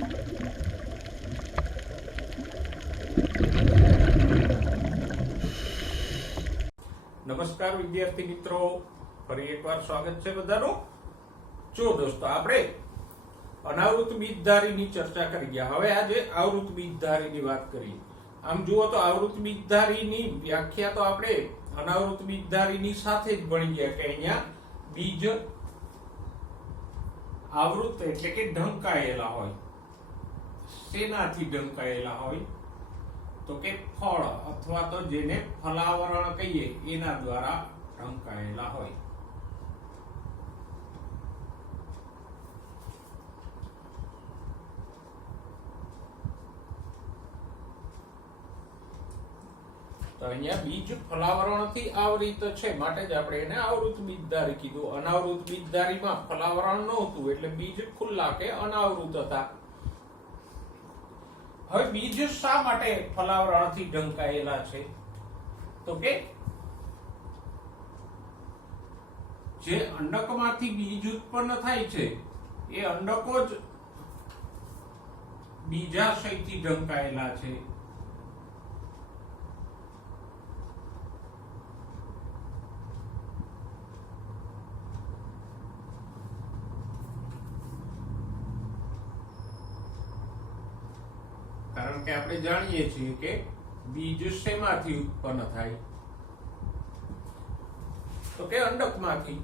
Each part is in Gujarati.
નમસ્કાર વિદ્યાર્થી મિત્રો, ફરી એકવાર સ્વાગત છે બધાનું। જો દોસ્તો, આપણે અનાવૃત બીજધારીની ચર્ચા કરી ગયા। હવે આજે આવૃત બીજધારીની વાત કરીએ। આમ જુઓ તો આવૃત બીજધારીની વ્યાખ્યા તો આપણે અનાવૃત બીજધારીની સાથે જ ભણી ગયા કે અહીંયા બીજ આવૃત એટલે કે ઢંકાયેલા હોય। શેનાથી ઢંકાયેલા હોય? તો કે ફળ અથવા તો જેને ફલાવરણ કહીએ એના દ્વારા ઢંકાયેલા હોય। તો અહીંયા બીજ ફલાવરણથી આવૃત છે માટે જ આપણે એને આવૃત બીજધારી કીધું। અનાવૃત બીજધારીમાં ફલાવરણ નહોતું એટલે બીજ ખુલ્લા કે અનાવૃત હતા। હવે બીજ શા માટે ફલાવરણથી ઢંકાયેલા છે? તો કે જે અંડકમાંથી બીજ ઉત્પન્ન થાય છે એ અંડકો જ બીજાશયથી ઢંકાયેલા છે। કારણ કે આપણે જાણીએ છીએ કે બીજ શેમાંથી ઉત્પન્ન થાય? તો કે અંડકમાંથી।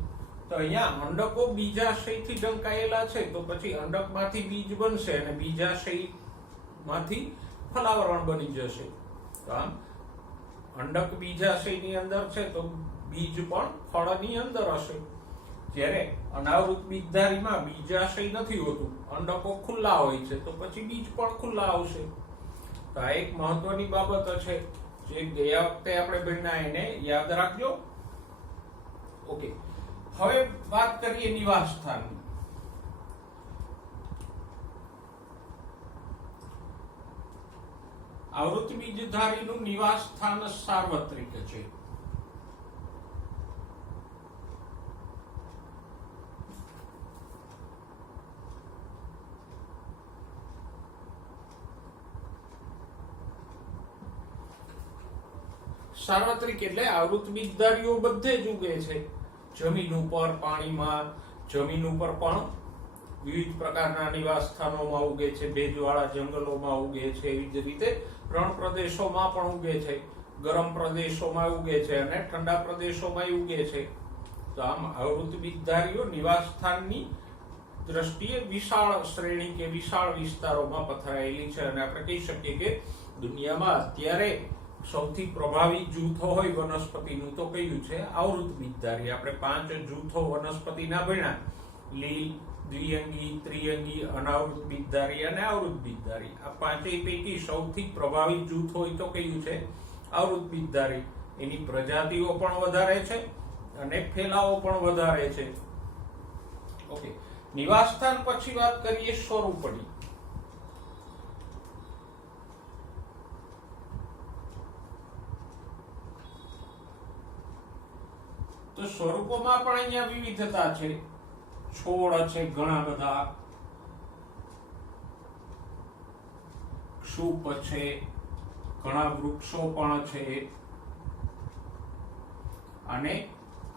તો અહીંયા અંડકો બીજાશયથી ઢંકાયેલા છે તો પછી અંડકમાંથી બીજ બનશે અને બીજાશયમાંથી ફલાવરણ બની જશે। તો આમ અંડક બીજાશયની અંદર છે તો બીજ પણ ફળની અંદર હશે। જ્યારે અનાવૃત બીજધારીમાં બીજાશય નથી હોતું, અંડકો ખુલ્લા હોય છે તો પછી બીજ પણ ખુલ્લા આવશે। તો આ એક મહત્વની બાબત છે જે ગયા વખતે આપણે ભણ્યા, એને યાદ રાખજો। ઓકે, હવે વાત કરીએ નિવાસ સ્થાનની। આવૃત બીજધારીનું નિવાસ સ્થાન સાર્વત્રિક છે। સાર્વત્રિક એટલે આવૃત બીજધારીઓ બધે જ ઉગે છે। જમીન ઉપર, પાણીમાં, જમીન ઉપર પણ વિવિધ પ્રકારના નિવાસ સ્થાનોમાં ઉગે છે। ભેજવાળા જંગલોમાં ઉગે છે, એવી જ રીતે રણ પ્રદેશોમાં પણ ઉગે છે, ગરમ પ્રદેશોમાં ઉગે છે અને ઠંડા પ્રદેશોમાં ઉગે છે। તો આમ આવૃત બીજધારીઓ નિવાસ સ્થાનની દ્રષ્ટિએ વિશાળ શ્રેણી કે વિશાળ વિસ્તારોમાં પથરાયેલી છે અને આપણે કહી શકીએ કે દુનિયામાં અત્યારે સૌથી પ્રભાવી જૂથો હોય વનસ્પતિનું તો કયું છે? આવૃત બીજધારી। આપણે 5 જૂથો વનસ્પતિના ભણ્યા: લીલ, દ્વિઅંગી, ત્રિઅંગી, અનાવૃત બીજધારી અને આવૃત બીજધારી। આ પાંચેય પૈકી સૌથી પ્રભાવી જૂથ હોય તો કયું છે? આવૃત બીજધારી। એની પ્રજાતિઓ પણ વધારે છે અને ફેલાવો પણ વધારે છે। ઓકે, નિવાસસ્થાન પછી વાત કરીએ સ્વરૂપની। તો સ્વરૂપોમાં પણ અહીંયા વિવિધતા છે। છોડ છે ઘણા બધા, ક્ષુપ છે, ઘણા વૃક્ષો પણ છે અને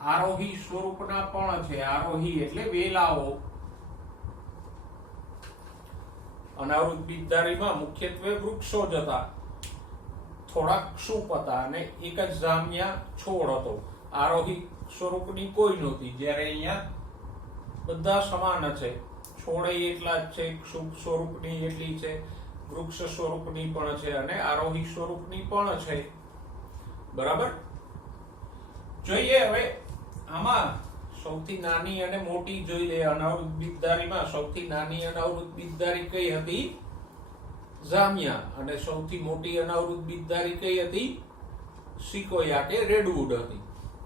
આરોહી સ્વરૂપના પણ છે। આરોહી એટલે વેલાઓ। અનાવૃત બીજધારીમાં મુખ્યત્વે વૃક્ષો જ હતા, થોડાક ક્ષુપ હતા અને એક જ જામ્યા છોડ હતો। આરોહી સ્વરૂપની કોઈ નહોતી, જ્યારે અહીંયા બધા સમાન છે। છોડે એટલા જ છે, ક્ષુપ સ્વરૂપની એટલી છે, વૃક્ષ સ્વરૂપની પણ છે અને આરોહી સ્વરૂપની પણ છે। બરાબર? જોઈએ હવે આમાં સૌથી નાની અને મોટી જોઈ લે। અનાવૃત બીજધારીમાં સૌથી નાની અનાવૃત બીજધારી કઈ હતી? જામિયા। અને સૌથી મોટી અનાવૃત બીજધારી કઈ હતી? સિકોયા કે રેડવુડ હતી।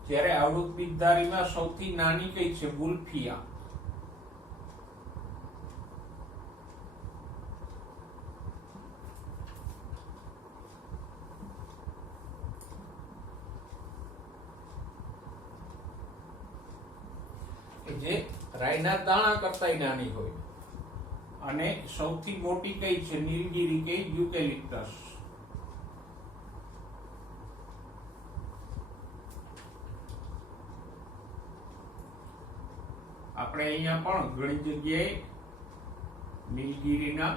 જ્યારે આવૃત બીજધારીમાં સૌથી નાની કઈ છે? વુલ્ફિયા। જે રાઈના દાણા કરતાંય નાની હોય। અને સૌથી મોટી કઈ છે? નીલગીરી કે યુકેલિપ્ટસ? આપણે અહીંયા પણ ઘણી જગ્યાએ નીલગીરીના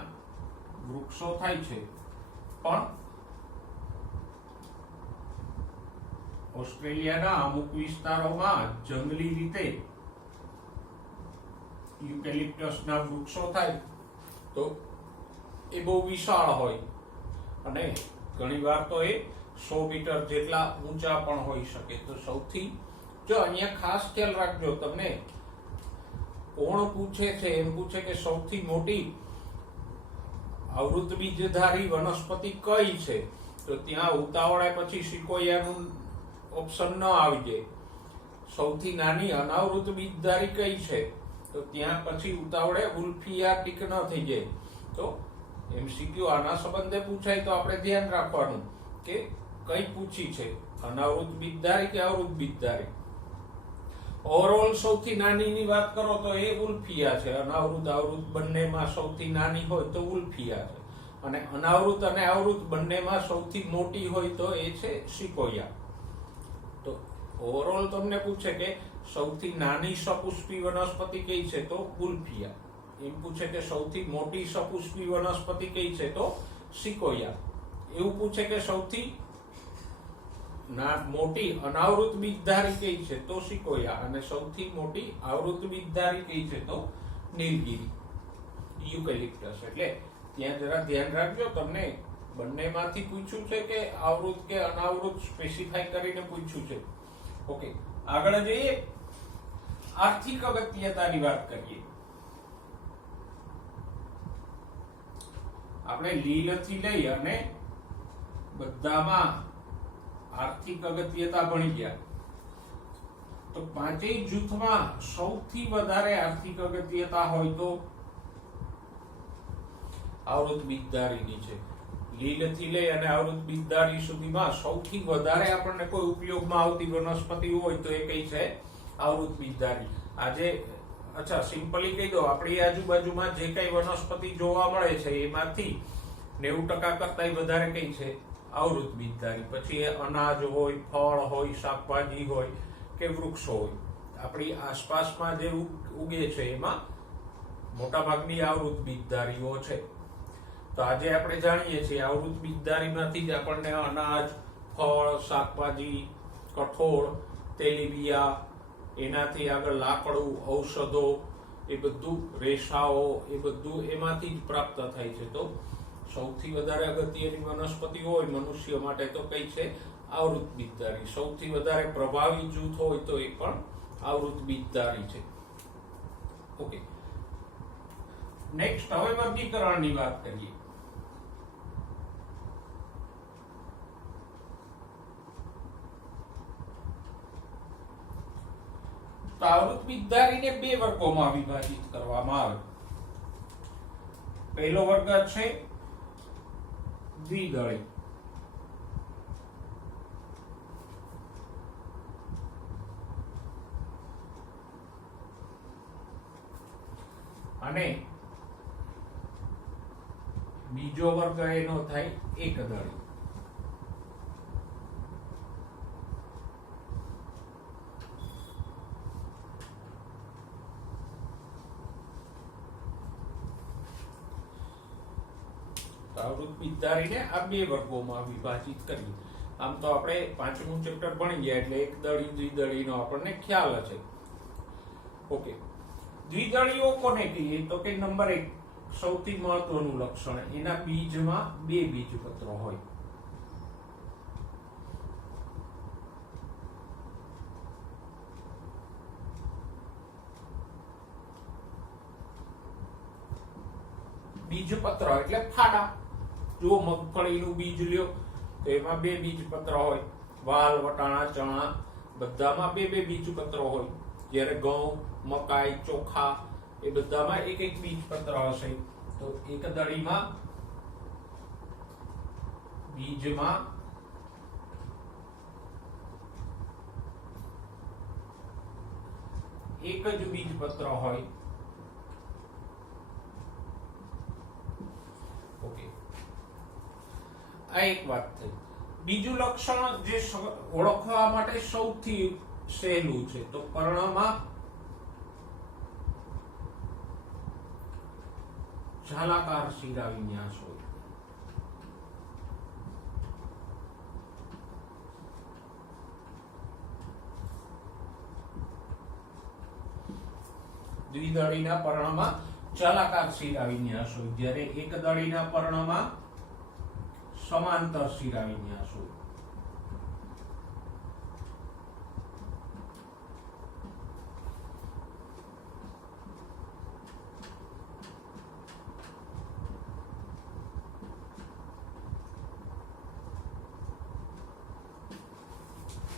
વૃક્ષો થાય છે, પણ ઓસ્ટ્રેલિયાના અમુક વિસ્તારોમાં જંગલી રીતે યુકેલિપ્ટસના વૃક્ષો થાય તો એ બહુ વિશાળ હોય અને ઘણીવાર તો એ 100 મીટર જેટલા ઊંચા પણ હોઈ શકે. તો સૌથી જો અહીંયા ખાસ ખ્યાલ રાખજો, તમને કોણ પૂછે છે એમ પૂછે કે સૌથી મોટી આવૃત બીજધારી વનસ્પતિ કઈ છે, તો ત્યાં ઉતાવળે પછી સિકોયાનું ઓપ્શન ન આવી જાય. સૌથી નાની અનાવૃત બીજધારી કઈ છે, તો ત્યાં પછી ઉતાવળે ઉલ્ફિયા ટીક ન થઈ જાય. તો એમસીક્યુ આના સંબંધે પૂછાય તો આપણે ધ્યાન રાખવાનું કે કઈ પૂછી છે, અનાવૃત બીજધારી કે આવૃત બીજધારી. ઓવરઓલ સૌથી નાનીની વાત કરો તો એ ઉલ્ફિયા છે. અનાવૃત આવૃત બંનેમાં સૌથી નાની હોય તો ઉલ્ફિયા છે, અને અનાવૃત અને આવૃત બંનેમાં સૌથી મોટી હોય તો એ છે સિકોયા. તો ઓવરઓલ તમને પૂછે કે સૌથી નાની સપુષ્પી વનસ્પતિ કઈ છે, તો ઉલ્ફિયા. એમ પૂછે કે સૌથી મોટી સપુષ્પી વનસ્પતિ કઈ છે, તો સિકોયા. એવું પૂછે કે સૌથી મોટી અનાવૃત બીજધારી કઈ છે, તો સિકોયા. અને સૌથી મોટી આવૃત બીજધારી કઈ છે, તો નીલગીરી યુકેલિપ્ટસ. એટલે ત્યાં જરા ધ્યાન રાખજો, તમને બંનેમાંથી પૂછ્યું છે કે આવૃત કે અનાવૃત સ્પેસિફાઈ કરીને પૂછ્યું છે. ઓકે, આગળ જઈએ. આર્થિક અગત્યતાની વાત કરીએ. આપણે લીલથી લઈ અને બધામાં આર્થિક અગત્યતા ભણી ગયા. તો પાંચેય જૂથમાં સૌથી વધારે આર્થિક અગત્યતા હોય તો આવૃત બીજધારીની છે. લીલથી લઈ અને આવૃત બીજધારી સુધીમાં સૌથી વધારે આપણને કોઈ ઉપયોગમાં આવતી વનસ્પતિ હોય તો એ કઈ છે? આવૃત બીજધારી. આજે અચ્છા સિમ્પલી કહી દો, આપણી આજુબાજુમાં જે કઈ વનસ્પતિ જોવા મળે છે એમાંથી 90% કરતા વધારે કઈ છે? આવૃત બીજધારી. પછી એ અનાજ હોય, ફળ હોય, શાકભાજી હોય કે વૃક્ષો હોય, આપણી આસપાસમાં જે ઉગે છે એમાં મોટા ભાગની આવૃત બીજધારીઓ છે. તો આજે આપણે જાણીએ છીએ આવૃત બીજધારીમાંથી જ આપણને અનાજ, ફળ, શાકભાજી, કઠોળ, તેલીબિયા, એનાથી આગળ લાકડું, ઔષધો, એ બધું રેસાઓ, એ બધું એમાંથી જ પ્રાપ્ત થાય છે. તો સૌથી વધારે અગત્યની વનસ્પતિ હોય મનુષ્ય માટે તો કઈ છે? આવૃત બીજધારી. સૌથી વધારે પ્રભાવી જૂથ હોય તો એ પણ આવૃત બીજધારી છે. ઓકે, નેક્સ્ટ હવે વર્ગીકરણની વાત કરીએ. તો આવૃત બીજધારીને બે વર્ગોમાં વિભાજિત કરવામાં આવે. પહેલો વર્ગ છે દ્વિદળી. અને બીજો વર્ગ એનો થાય એકદળી. આવૃત બીજધારીને આ બે વર્ગોમાં વિભાજિત કરીએ. આમ તો આપણે પાંચમું ચેપ્ટર ભણી ગયા એટલે એકદળી દ્વિદળીનો આપણને ખ્યાલ હશે. ઓકે, દ્વિદળીઓ કોને કહીએ? તો કે નંબર 1 સૌથી મહત્વનું લક્ષણ, એના બીજમાં બે બીજપત્રો હોય. બીજપત્ર એટલે ફાડા. જો મગફળીનું બીજ લ્યો તો એમાં બે બીજપત્ર હોય. વાલ, વટાણા, ચણા બધામાં બે બે બીજપત્ર હોય. જ્યારે ઘઉં, મકાઈ, ચોખા એ બધામાં એક એક બીજપત્ર હશે. તો એકદળીમાં બીજમાં એક જ બીજપત્ર હોય. આ એક વાત થઈ. બીજું લક્ષણ જે ઓળખવા માટે સૌથી સહેલું છે તો પર્ણમાં જાલાકાર શિરા વિન્યાસ હોય. દ્વિદળીના પર્ણમાં જાલાકાર શિરા વિન્યાસ હોય, જ્યારે એક દળીના પર્ણમાં સમાંતર શિરા વિન્યાસ હોય.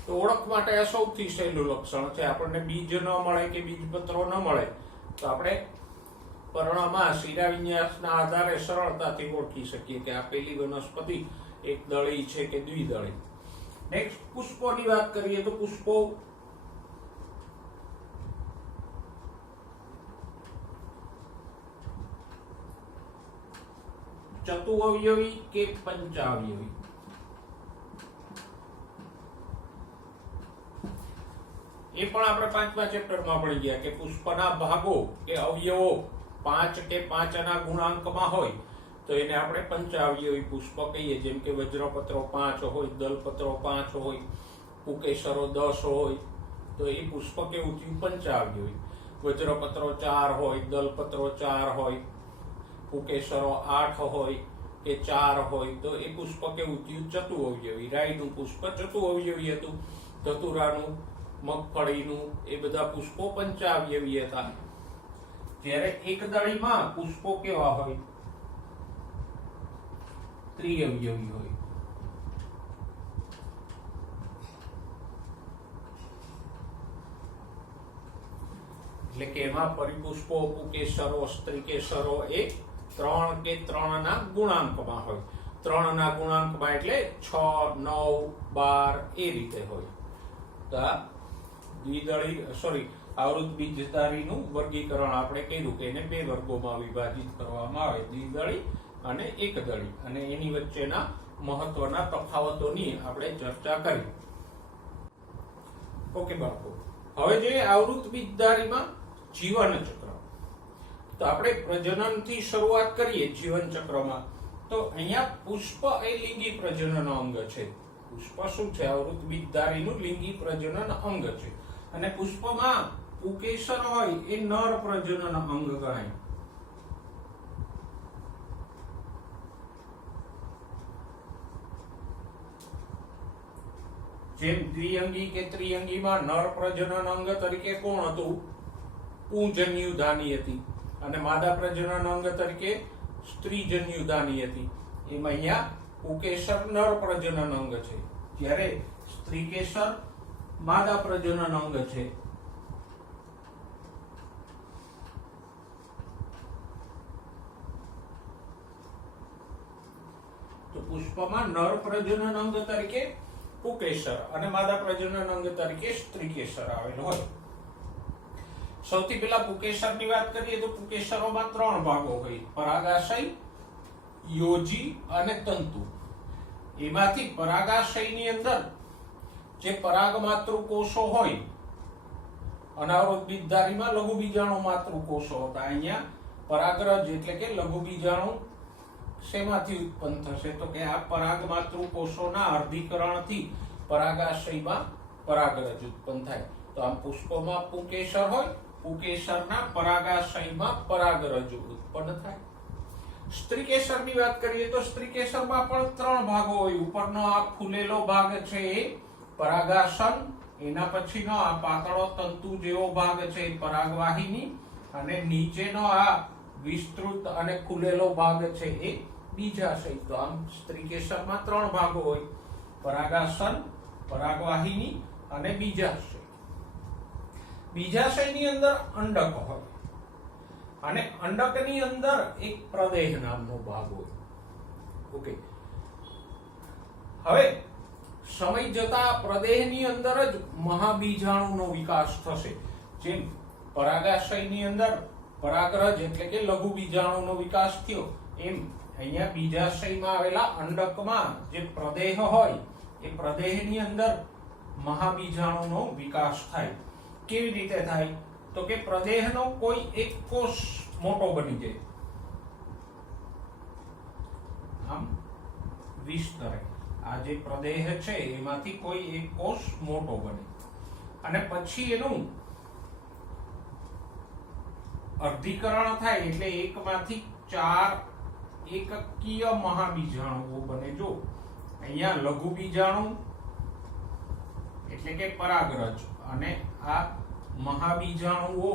તો ઓળખ માટે આ સૌથી સહેલું લક્ષણ છે. આપણને બીજ ન મળે કે બીજપત્રો ન મળે તો આપણે પર્ણમાં શિરા વિન્યાસના આધારે સરળતાથી ઓળખી શકીએ કે આ પેલી વનસ્પતિ એક દળી છે કે દ્વિદળી. નેક્સ્ટ પુષ્પોની વાત કરીએ તો પુષ્પો ચતુઅવયવી કે પંચાવયવી. એ પણ આપણે પાંચમા ચેપ્ટરમાં ભણી ગયા કે પુષ્પના ભાગો કે અવયવો 5 કે 5 ગુણાંકમાં હોય તો એને આપણે પંચાવયવી પુષ્પ કહીએ. જેમ કે વજ્રપત્રો 5 હોય, દલપત્રો 5 હોય, પુકેસરો 10 હોય તો એ પુષ્પ કેવું થયું? પંચાવયવી. વજ્રપત્રો 4 હોય, દલપત્રો 4 હોય, પુકેસરો 8 હોય કે 4 હોય તો એ પુષ્પ કેવું થયું? ચતુઅવયવી. રાઈનું પુષ્પ ચતુઅવયવી હતું. ધતુરાનું, મગફળીનું એ બધા પુષ્પો પંચાવયવી હતા. જ્યારે એક દળીમાં પુષ્પો કેવા હોય? ત્રિઅવયવી હોય. એટલે કે એમાં પરિપુષ્પો, પુકેસરો, સ્ત્રીકેસરો એ 3 કે 3 ગુણાંકમાં હોય. 3 ગુણાંકમાં એટલે 6, 9, 12 એ રીતે હોય. તો આવૃત બીજધારીનું વર્ગીકરણ આપણે કર્યું કે એને 2 વર્ગોમાં વિભાજિત કરવામાં આવે, દ્વિદળી અને એકદળી, અને એની વચ્ચેના મહત્વના તફાવતોની આપણે ચર્ચા કરી. ઓકે બાળકો, હવે જોઈએ આવૃત બીજધારીમાં જીવન ચક્ર. તો આપણે પ્રજનનથી શરૂઆત કરીએ જીવન ચક્રમાં. તો અહીંયા પુષ્પ એ લિંગી પ્રજનન અંગ છે. પુષ્પ શું છે? આવૃત બીજધારીનું લિંગી પ્રજનન અંગ છે. અને પુષ્પમાં પુકેસર હોય એ નર પ્રજનન અંગ ગણાય. જેમ દ્વિઅંગી કે ત્રિઅંગીમાં નર પ્રજનન અંગ તરીકે કોણ હતું? પુંજન્યુધાની હતી. અને માદા પ્રજનન અંગ તરીકે સ્ત્રીજન્યુધાની હતી. એમાં અહીંયા પુકેસર નર પ્રજનન અંગ છે, જ્યારે સ્ત્રીકેસર માદા પ્રજનન અંગ છે. તો પુષ્પમાં નર પ્રજનન અંગ તરીકે પુકેસર અને માદા પ્રજનન અંગ તરીકે સ્ત્રીકેસર આવેલ હોય. સૌથી પહેલા પુકેસરની વાત કરીએ તો પુકેસરોમાં 3 ભાગો હોય: પરાગાશય, યોજી અને તંતુ. એમાંથી પરાગાશયની અંદર જે પરાગ માતૃકોષો હોય, અનાવૃત બીજધારીમાં લઘુ બીજાણુ માતૃકોષો હતા. અહીંયા પરાગરજ એટલે કે લઘુ બીજાણુ શેમાંથી ઉત્પન્ન થશે? તો કે આ પરાગ માતૃકોષોના અર્ધીકરણથી પરાગાશયમાં પરાગરજ ઉત્પન્ન થાય. તો આમ પુષ્પમાં પુકેસર હોય, પુકેસરના પરાગાશયમાં પરાગરજ ઉત્પન્ન થાય. સ્ત્રીકેસરની વાત કરીએ તો સ્ત્રીકેસરમાં પણ 3 ભાગો હોય. ઉપરનો આ ફૂલેલો ભાગ છે એ પરાગાસન, એના પછીનો આ પાતળો તંતુ જેવો ભાગ છે એ પરાગવાહિની, અને નીચેનો આ વિસ્તૃત અને ખુલેલો ભાગ છે એ બીજાશય. તો આમ સ્ત્રીકેસરમાં 3 ભાગો હોય: પરાગાસન, પરાગવાહિની અને બીજાશય. બીજાશયની અંદર અંડક હોય અને અંડકની અંદર એક પ્રદેહ નામનો ભાગ હોય. ઓકે, હવે સમય જતા પ્રદેહની અંદર જ મહાબીજાણુનો વિકાસ થશે. જેમ પરાગાશયની અંદર પરાગરજ એટલે કે લઘુ બીજાણુનો વિકાસ થયો, એમ અહીંયા બીજાશયમાં આવેલા અંડકમાં જે પ્રદેહ હોય એ પ્રદેહની અંદર મહાબીજાણુનો વિકાસ થાય. કેવી રીતે થાય? તો કે પ્રદેહનો કોઈ એક કોષ મોટો બની જાય, આમ વિસ્તરે. આ જે પ્રદેહ છે એમાંથી કોઈ એક કોષ મોટો બને અને પછી એનું અર્ધીકરણ થાય એટલે એકમાંથી 4 એકકીય મહાબીજાણુઓ બને. જો અહીંયા લઘુ બીજાણુ એટલે કે પરાગરજ અને આ મહાબીજાણુઓ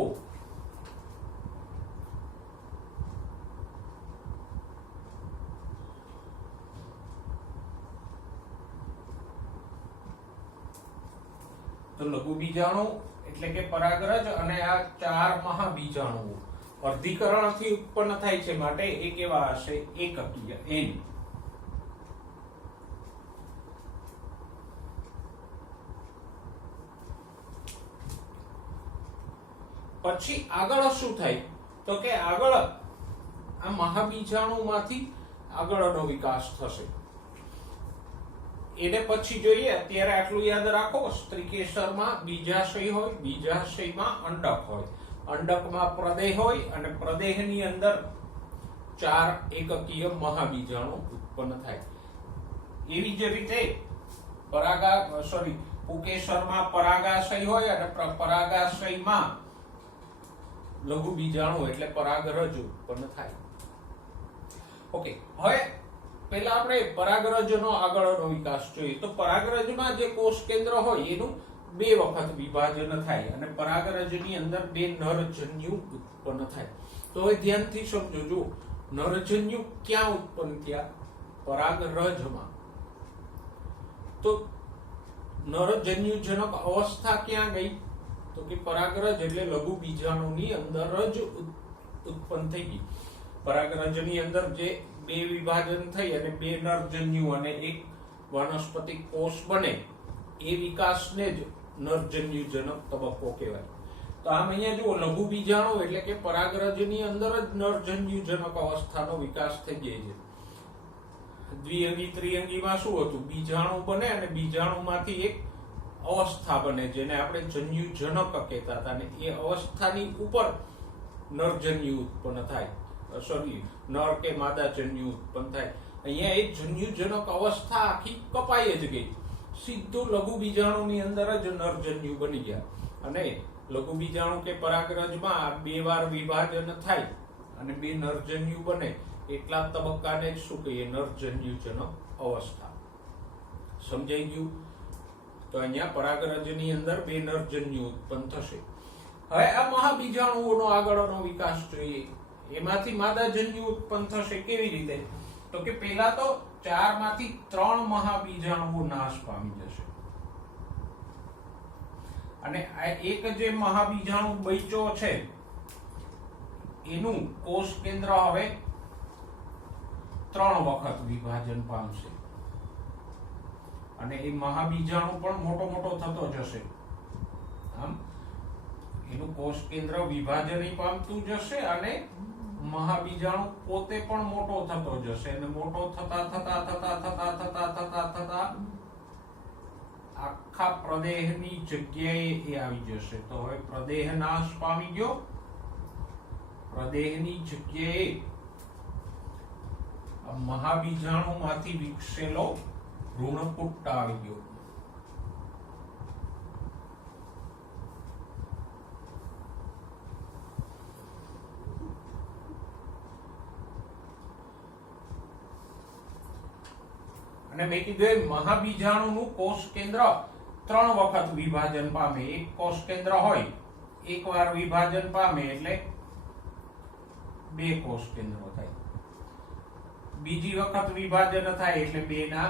તો લઘુ બીજાણુ એટલે કે પરાગરજ અને આ 4 મહાબીજાણુઓ અર્ધીકરણથી ઉત્પન્ન થાય છે, માટે એ કેવા હશે? એકકીય. એન. પછી આગળ શું થાય? તો કે આગળ આ મહાબીજાણુમાંથી આગળનો વિકાસ થશે. એને પછી જોઈએ. અત્યારે આટલું યાદ રાખો, સ્ત્રીકેસરમાં બીજાશય હોય, બીજાશયમાં અંડક હોય, અંડકમાં પ્રદેહ હોય અને પ્રદેહની અંદર 4 એકકીય મહાબીજાણુ ઉત્પન્ન થાય. એવી જ રીતે પુકેસરમાં પરાગાશય હોય અને પરાગાશયમાં લઘુ બીજાણુ એટલે પરાગરજ ઉત્પન્ન થાય. ઓકે, હવે પહેલા આપણે પરાગરજનો આગળનો વિકાસ જોઈએ. તો પરાગરજમાં જે કોષ કેન્દ્ર હોય એનું 2 વખત વિભાજન થાય અને પરાગરજની અંદર 2 નરજન્યુ ઉત્પન્ન થાય. તો હવે ધ્યાનથી સમજો. જો નરજન્યુ ક્યાં ઉત્પન્ન થયા? પરાગરજમાં. તો નરજન્યુજનક અવસ્થા ક્યાં ગઈ? તો કે પરાગરજ એટલે લઘુ બીજાણુની અંદર જ ઉત્પન્ન થઈ ગઈ. પરાગરજની અંદર જે 2 વિભાજન થઈ અને 2 નરજન્યુ અને 1 વાનસ્પતિક કોષ બને, એ વિકાસને જ નરજન્યુજનક તબક્કો કહેવાય. તો આમ અહીંયા જુઓ, લઘુ બીજાણુ એટલે કે પરાગરજની અંદર જ નરજન્યુજનક અવસ્થાનો વિકાસ થઈ જાય છે. દ્વિઅંગી ત્રિઅંગીમાં શું હતું? બીજાણુ બને અને બીજાણુમાંથી એક અવસ્થા બને જેને આપણે જન્યુજનક કહેતા હતા, અને એ અવસ્થાની ઉપર નરજન્યુ ઉત્પન્ન થાય. નર કે માદા જન્યુ ઉત્પન્ન થાય. અહીંયા એક જન્યુજનક અવસ્થા આખી કપાઈ જ ગઈ. સીધું લઘુ બીજાણુની અંદર જ નરજન્યુ બની ગયા. અને લઘુ બીજાણુ કે પરાગરજમાં 2 વાર વિભાજન થાય અને 2 નરજન્યુ બને, એટલા તબક્કાને જ શું કહીએ? નરજન્યુજનક અવસ્થા. સમજાઈ ગયું? તો અહીંયા પરાગરજની અંદર 2 નરજન્યુ ઉત્પન્ન થશે. હવે આ મહાબીજાણુઓનો આગળનો વિકાસ જોઈએ. એમાંથી માદાજન્યુ ઉત્પન્ન થશે. કેવી રીતે? તો કે પહેલા તો 4 માંથી 3 મહાબીજાણુઓ નાશ પામી જશે અને આ એક જે મહાબીજાણુ બચ્ચો છે એનું કોષ કેન્દ્ર હવે 3 વખત વિભાજન પામશે અને એ મહાબીજાણુ પણ મોટો થતો જશે. આમ એનું કોષ કેન્દ્ર વિભાજન પામતું જશે અને મહાબીજાણુ પોતે પણ મોટો થતો જશે અને મોટો થતા આખા પ્રદેહની જગ્યાએ એ આવી જશે. તો હવે પ્રદેહ નાશ પામી ગયો. પ્રદેહની જગ્યાએ મહાબીજાણુમાંથી વિકસેલો ભ્રૂણપુટ્ટ આવી ગયો. અને મેં કીધું મહાબીજાણુનું કોષ કેન્દ્ર 3 વખત વિભાજન પામે. એક કોષ કેન્દ્ર હોય, એકવાર વિભાજન પામે એટલે 2 કોષ કેન્દ્રો થાય. બીજી વખત વિભાજન થાય એટલે 2 ના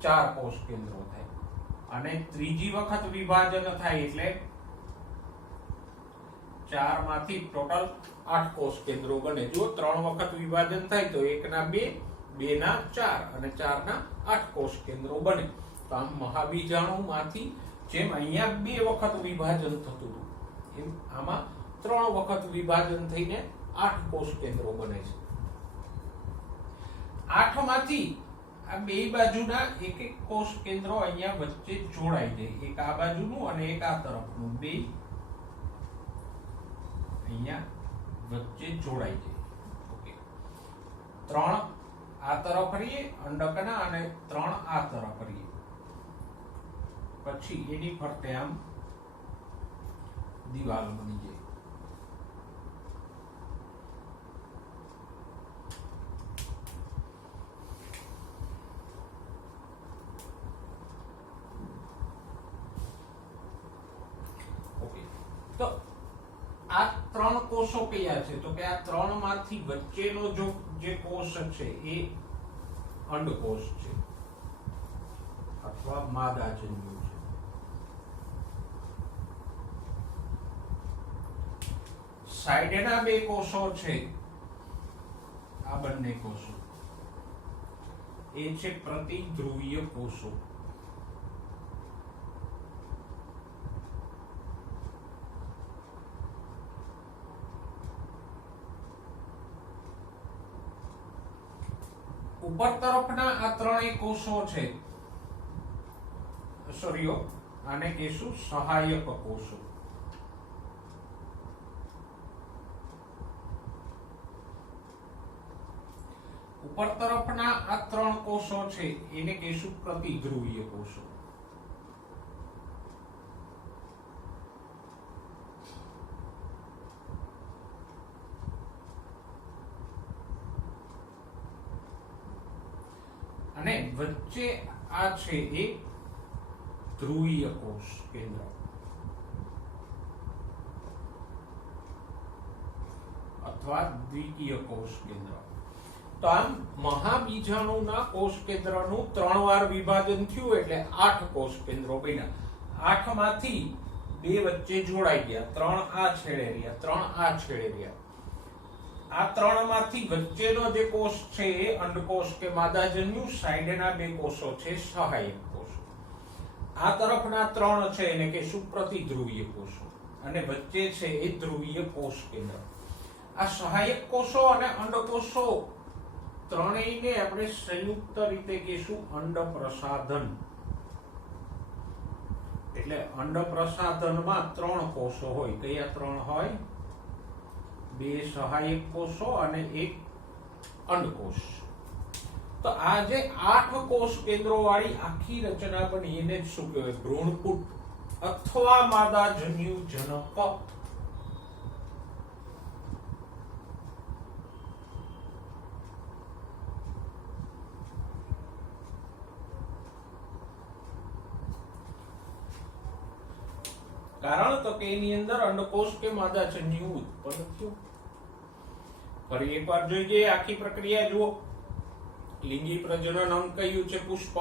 4 કોષ કેન્દ્રો થાય અને ત્રીજી વખત વિભાજન થાય એટલે 4 માંથી ટોટલ 8 કોષ કેન્દ્રો બને. જો 3 વખત વિભાજન થાય તો 1 ના 2, 2 ના 4 અને 4 ના 8 કોષ કેન્દ્રો બને. તો આમ મહાબીજાણુમાંથી જેમ અહીંયા 2 વખત વિભાજન થતું હતું એમ આમાં 3 વખત વિભાજન થઈને 8 કોષ કેન્દ્રો બને છે. આઠમાંથી આ બે બાજુના એક એક કોષ કેન્દ્રો અહીંયા વચ્ચે જોડાઈ જાય, એક આ બાજુનું અને એક આ તરફનું, બે અહીંયા વચ્ચે જોડાઈ જાય. ઓકે, 3 આ તરફ રહીએ અંડકના અને 3 આ તરફ રહીએ, પછી એની ફરતે આમ દીવાલ બની જાય. તો આ 3 કોષો કયા છે? તો કે આ 3 માંથી વચ્ચેનો જે કોષ છે એ અંડકોષ છે અથવા માદાજન્યુ છે. સાઈડના બે કોષો છે, આ બંને કોષો એ છે પ્રતિધ્રુવીય કોષો. ઉપર તરફના આ ત્રણેય કોષો છે, સોરી, આને કહીશું સહાયક કોષો. ઉપર તરફના આ 3 કોષો છે એને કહીશું પ્રતિધ્રુવીય કોષો. અને વચ્ચે આ છે એ ધ્રુવીય કોષ કેન્દ્ર અથવા દ્વિકીય કોષ કેન્દ્ર. તો આમ મહાબીજાણુના કોષ કેન્દ્રનું 3 વાર વિભાજન થયું એટલે 8 કોષ કેન્દ્રો બન્યા. 8 માંથી 2 વચ્ચે જોડાઈ ગયા, 3 આ છેડે રહ્યા, 3 આ છેડે રહ્યા. આ 3 માંથી વચ્ચેનો જે કોષ છે એ અંડકોષ કે માદાજન્યુ, સાઈડના 2 કોષો છે સહાયક કોષો. આ તરફના 3 છે એને કહીશું પ્રતિધ્રુવીય કોષો અને વચ્ચે છે એ ધ્રુવીય કોષ કેન્દ્ર. આ સહાયક કોષો અને અંડકોષો ત્રણેયને આપણે સંયુક્ત રીતે કહીશું અંડ પ્રસાધન. એટલે અંડ પ્રસાધનમાં 3 કોષો હોય. કયા 3 હોય? 2 સહાયક કોષો અને 1 અંડકોષ. તો આ જે 8 કોષ કેન્દ્રો વાળી આખી રચના બની એને શું કહેવાય? ભ્રૂણપુટ અથવા માદાજન્યુ જનક. કારણ તો કે એની અંદર અંડકોષ કે માદાજન્યુ ઉત્પન્ન થયું. ફરી એકવાર જોઈએ આખી પ્રક્રિયા જુઓ. લિંગી પ્રજનન અંગ કયું છે? પુષ્પ.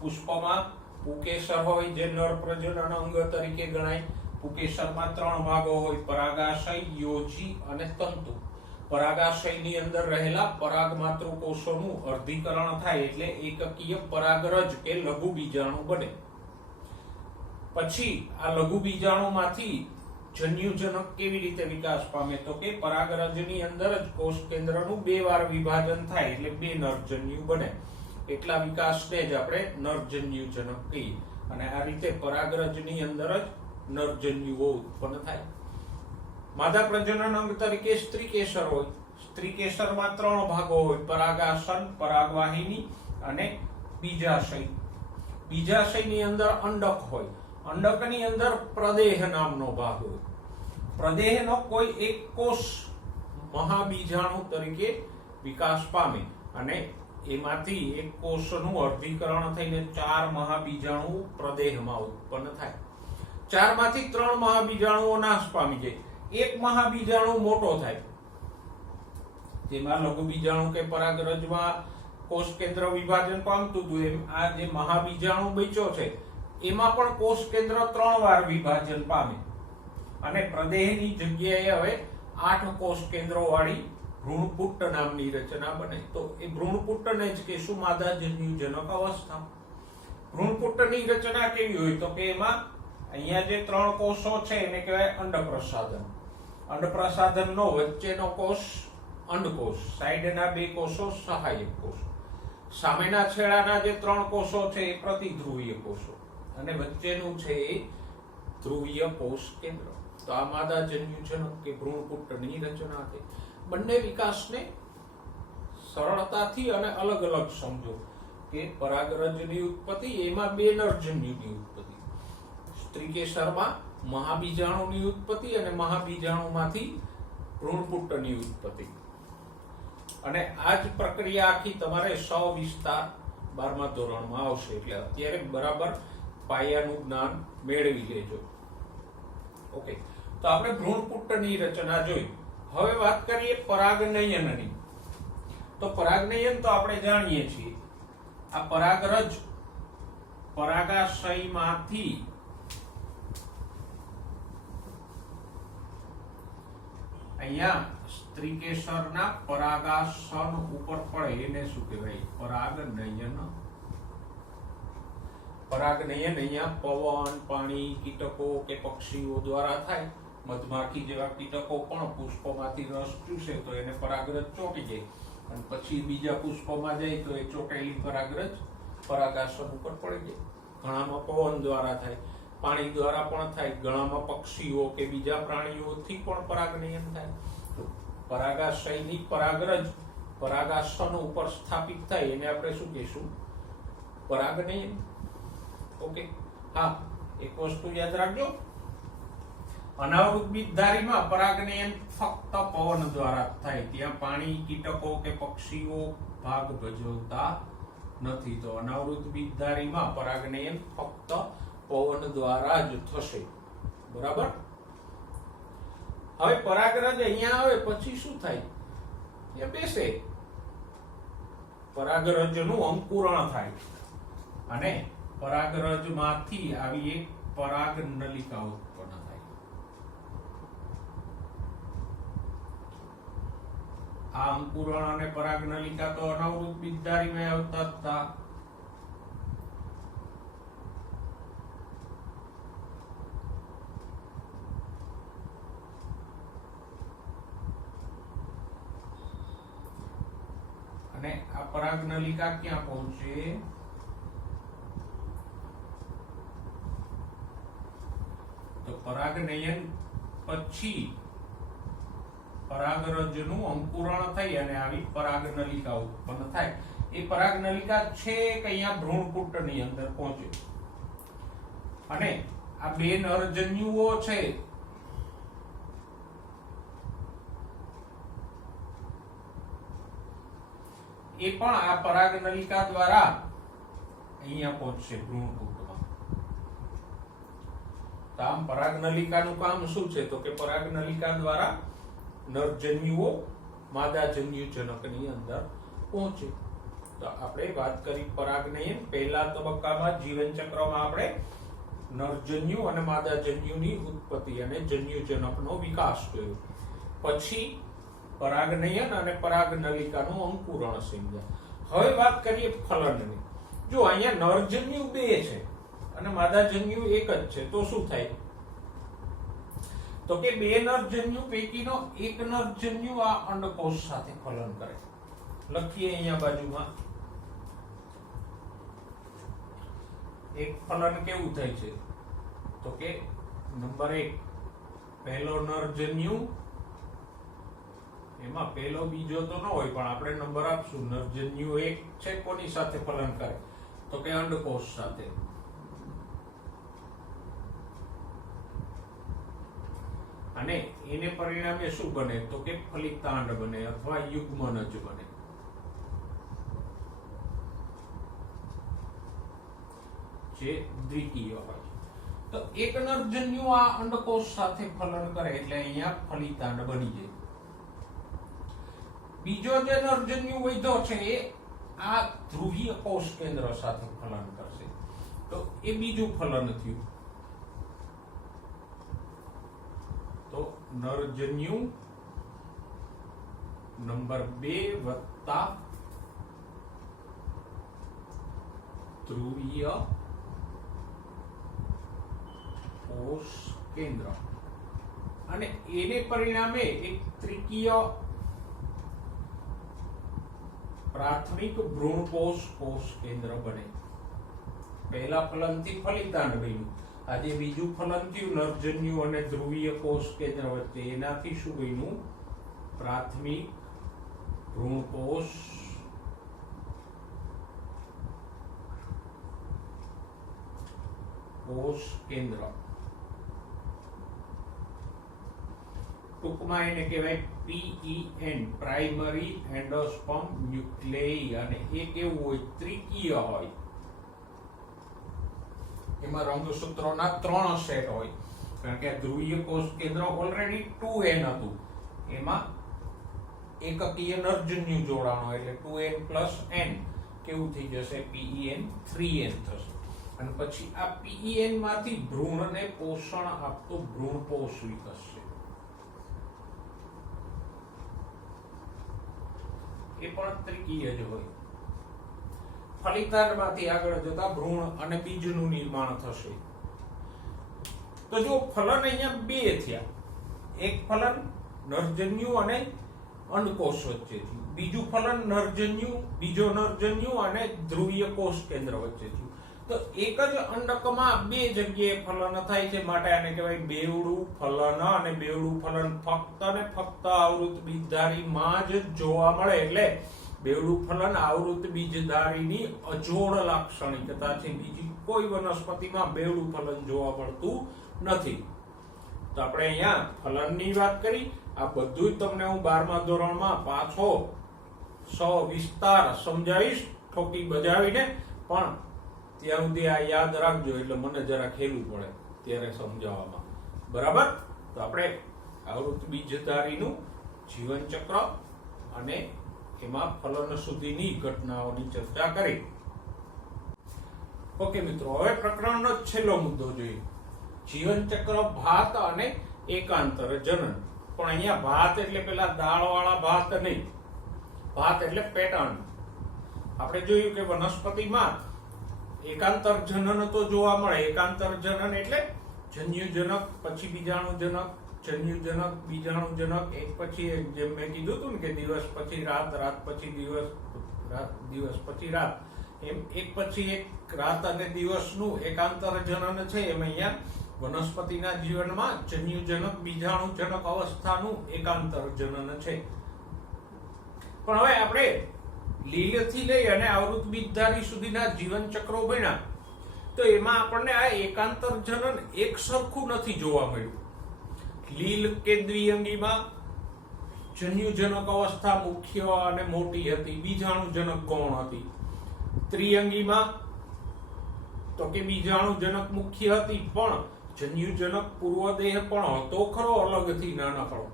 પુષ્પમાં પુકેસર હોય જે નર પ્રજનન અંગ તરીકે ગણાય. પુકેસરમાં 3 ભાગો હોય: પરાગાશય, યોજી અને તંતુ. પરાગાશયની અંદર રહેલા પરાગમાતૃ કોષોનું અર્ધીકરણ થાય એટલે એકકીય પરાગરજ કે લઘુ બીજાણુ બને. પછી આ લઘુ બીજાણુમાંથી જન્યુજનક કેવી રીતે વિકાસ પામે? તો કે પરાગરજની અંદર જ કોષ કેન્દ્રનું 2 વાર વિભાજન થાય એટલે 2 નરજન્યુ બને. એટલા વિકાસને જ આપણે નરજન્યુજનક કહીએ. અને આ રીતે પરાગરજની અંદર જ નરજન્યુઓ ઉત્પન્ન થાય. માદા પ્રજનન અંગ તરીકે સ્ત્રીકેસર હોય. સ્ત્રીકેસરમાં 3 ભાગો હોય: પરાગાસન, પરાગવાહિની અને બીજાશય. બીજાશયની અંદર અંડક હોય. અંડકની અંદર પ્રદેહ નામનો ભાગ હોય. પ્રદેહનો કોઈ એક કોષ મહાબીજાણુ તરીકે વિકાસ પામે અને એમાંથી એક કોષનું અર્ધીકરણ થઈને 4 મહાબીજાણુ પ્રદેહમાં ઉત્પન્ન થાય. 4 માંથી 3 મહાબીજાણુઓ નાશ પામી જાય. એક મહાબીજાણુ મોટો થાય, જેમાં લઘુ બીજાણુ કે પરાગરજમાં કોષ કેન્દ્ર વિભાજન પામતું હતું એમ આ જે મહાબીજાણુ બચ્યો છે એમાં પણ કોષ કેન્દ્ર 3 વાર વિભાજન પામે અને પ્રદેહની જગ્યાએ હવે 8 કોષ કેન્દ્રો વાળી ભ્રૂણપુટ્ટ નામની રચના બને. તો એ ભ્રૂણપુટ્ટને જ કહીશું માદાજન્યુજનક અવસ્થા. ભ્રૂણપુટ્ટની રચના કેવી હોય? તો કે એમાં અહીંયા જે 3 કોષો છે એને કહેવાય અંડપ્રસાધન. અંડપ્રસાધનનો વચ્ચેનો કોષ અંડકોષ, સાઈડના 2 કોષો સહાયક કોષ. સામેના છેડાના જે 3 કોષો છે એ પ્રતિધ્રુવીય કોષો અને વચ્ચેનું છે એ ધ્રુવીય કોષ કેન્દ્ર. તો આ માદાજન્યુજનક કે ભ્રૂણપુટ્ટની રચના થઈ. બંને વિકાસને સરળતાથી અને અલગ અલગ સમજો કે પરાગરજની ઉત્પત્તિ, એમાં બે નરજન્યુની ઉત્પત્તિ, સ્ત્રીકેસરમાં મહાબીજાણુની ઉત્પત્તિ અને મહાબીજાણુમાંથી ભ્રૂણપુટ્ટની ઉત્પત્તિ. અને આ જ પ્રક્રિયા આખી તમારે સવિસ્તાર 12મા ધોરણમાં આવશે, એટલે અત્યારે બરાબર પાયાનું જ્ઞાન મેળવી લેજો. ઓકે, તો આપણે ભ્રૂણપુટ્ટની રચના જોઈ. હવે વાત કરીએ પરાગનયનની. તો પરાગનયન તો આપણે જાણીએ છીએ, આ પરાગરજ પરાગાશયમાંથી અહીંયા સ્ત્રીકેસરના પરાગાસન ઉપર પડે એને શું કહેવાય? પરાગનયન. પરાગનયન અહીંયા પવન, પાણી, કીટકો કે પક્ષીઓ દ્વારા થાય. મધમાખી જેવા કીટકો પણ પુષ્પોમાંથી રસ ચૂસે તો એને પરાગરજ ચોંટી જાય, અને પછી બીજા પુષ્પોમાં જાય તો એ ચોંટેલી પરાગરજ પરાગાસન ઉપર પડી જાય. ઘણામાં પવન દ્વારા થાય, પાણી દ્વારા પણ થાય, ઘણામાં પક્ષીઓ કે બીજા પ્રાણીઓથી પણ પરાગનયન થાય. તો પરાગાશયની પરાગરજ પરાગાસન ઉપર સ્થાપિત થાય એને આપણે શું કહીશું? પરાગનયન. ઓકે, હા, એક વસ્તુ યાદ રાખજો, અનાવૃત બીજધારીમાં પરાગનયન ફક્ત પવન દ્વારા થાય, ત્યાં પાણી, કીટકો કે પક્ષીઓ ભાગ ભજવતા નથી. તો અનાવૃત બીજધારીમાં પરાગનયન ફક્ત પવન દ્વારા જ થશે. બરાબર. હવે પરાગરજ અહીંયા આવે પછી શું થાય? એ બેસે, પરાગરજનું અંકુરણ થાય અને પરાગરજમાંથી આવી એક પરાગનલિકા ઉત્પન્ન થાય. આ અંકુરણ અને પરાગનલિકા તો અનાવૃત બીજધારીમાં આવતા હતા. અને આ પરાગનલિકા ક્યાં પહોંચે? તો પરાગનયન પછી પરાગરજનું અંકુરણ થઈ અને આવી પરાગનલિકા ઉત્પન્ન થાય. એ પરાગનલિકા છેક અહીંયા ભ્રૂણપુટ્ટની અંદર પહોંચે અને આ બે નરજન્યુઓ છે એ પણ આ પરાગનલિકા દ્વારા અહીંયા પહોંચશે ભ્રૂણપુટ્ટમાં. તો આમ પરાગનલિકાનું કામ શું છે? તો કે પરાગનલિકા દ્વારા નરજન્યુઓ માદાજન્યુજનકની અંદર પહોંચે. તો આપણે વાત કરી પરાગનયન. પહેલા તબક્કામાં જીવનચક્રમાં આપણે નરજન્યુ અને માદાજન્યુની ઉત્પત્તિ અને જન્યુજનકનો વિકાસ જોયો. પછી પરાગનયન અને પરાગનલિકાનું અંકુરણ સમજ્યા. હવે વાત કરીએ ફલનની. જો અહીંયા નરજન્યુ બે છે અને માદાજન્યુ એક જ છે, તો શું થાય? તો કે બે નરજન્યુ પૈકીનો એક નરજન્યુ આ અંડકોષ સાથે ફલન કરે. લખીએ અહીંયા બાજુમાં. એક ફલન કેવું થાય છે? તો કે નંબર 1, પહેલો નરજન્યુ, એમાં પહેલો બીજો તો ન હોય પણ આપણે નંબર આપશું. નરજન્યુ 1 છે, કોની સાથે ફલન કરે? તો કે અંડકોષ સાથે. અને એને પરિણામે શું બને? તો કે ફલિતાંડ બને અથવા યુગ્મનજ બને. જે દ્વિકીય હોય. તો એક નરજન્યુ આ અંડકોષ સાથે ફલન કરે એટલે અહીંયા ફલિતાંડ બની જાય. બીજો જે નરજન્યુ વધ્યો છે એ આ ધ્રુવીય કોષ કેન્દ્ર સાથે ફલન કરશે, તો એ બીજું ફલન થયું. તો નરજન્યુ નંબર 2 વત્તા ધ્રુવીય કોષ કેન્દ્ર, અને એને પરિણામે એક ત્રિકીય પ્રાથમિક ભ્રૂણકોષ કોષ કેન્દ્ર બને. પહેલા ફલનથી ફલિતાંડ બન્યું, આજે બીજું ફલન થયું નરજન્યુ અને ધ્રુવીય કોષ કેન્દ્ર વચ્ચે, એનાથી શું બન્યું? પ્રાથમિક ભ્રૂણકોષ કોષ કેન્દ્ર. ટૂંકમાં એને કહેવાય PEN, પ્રાઇમરી એન્ડોસ્પર્મ ન્યુક્લેઈ. અને એ કેવું હોય? ત્રિકીય હોય. એમાં રંગસૂત્રોના 3 સેટ હોય, કારણ કે ધ્રુવીય કોષ કેન્દ્ર ઓલરેડી 2n હતું, એમાં એકકીય નરજન્યુ જોડાણો એટલે 2n + n કેવું થઈ જશે? PEN 3n થશે. અને પછી આ PEN માંથી ભ્રૂણને પોષણ આપતો ભ્રૂણકોષ વિકસશે. એ પણ ત્રિકીય જ હોય. ફલિતાંડમાંથી આગળ જતા ભ્રૂણ અને બીજનું નિર્માણ થશે. તો જો ફલન અહીંયા 2 થયા. એક ફલન નરજન્યુ અને અંડકોષ વચ્ચે થયું, બીજું ફલન બીજો નરજન્યુ અને ધ્રુવીય કોષ કેન્દ્ર વચ્ચે થયું. તો એક જ અંડકમાં 2 જગ્યાએ ફલન થાય છે, માટે આને કહેવાય બેવડું ફલન. અને બેવડું ફલન ફક્ત ને ફક્ત આવૃત બીજધારીમાં જ જોવા મળે. એટલે બેવડું ફલન આવૃત બીજધારીની અજોડ લાક્ષણિકતા છે. બીજી કોઈ વનસ્પતિમાં બેવડું ફલન જોવા મળતું નથી. તો આપણે અહીંયા ફલનની વાત કરી. આ બધું તમને હું 12મા ધોરણમાં પાછો સવિસ્તાર સમજાવીશ, ઠોકી બજાવીને. પણ ત્યાં સુધી આ યાદ રાખજો, એટલે મને જરા ખેલું પડે ત્યારે સમજાવવામાં. બરાબર? તો આપણે આવૃત બીજધારીનું જીવન ચક્ર અને એમાં ફલન સુધીની ઘટનાઓની ચર્ચા કરી. ઓકે મિત્રો, હવે પ્રકરણનો છેલ્લો મુદ્દો જોઈએ. જીવન ચક્ર ભાત અને એકાંતર જનન. પણ અહીંયા ભાત એટલે પેલા દાળવાળા ભાત નહીં, ભાત એટલે પેટર્ન. આપણે જોયું કે વનસ્પતિમાં એકાંતર જનન તો જોવા મળે. એકાંતર જનન એટલે જન્યુજનક પછી બીજાણુજનક, જન્યુજનક બીજાણુજનક, એક પછી એક. જેમ મેં કીધું હતું ને કે દિવસ પછી રાત, રાત પછી દિવસ, દિવસ પછી રાત, એમ એક પછી એક રાત અને દિવસનું એકાંતર જનન છે. એમ અહીંયા વનસ્પતિના જીવનમાં જન્યુજનક બીજાણુજનક અવસ્થાનું એકાંતર જનન છે. પણ હવે આપણે લીલથી લઈ અને આવૃત બીજધારી સુધીના જીવન ચક્રો બન્યા, તો એમાં આપણને આ એકાંતર જનન એક સરખું નથી જોવા મળ્યું. લીલ કે દ્વિઅંગીમાં જન્યુજનક અવસ્થા મુખ્ય અને મોટી હતી, બીજાણુજનક ગૌણ હતી. ત્રિઅંગીમાં તો કે બીજાણુજનક મુખ્ય હતી, પણ જન્યુજનક પૂર્વદેહ પણ હતો ખરો, અલગથી નાનકડો.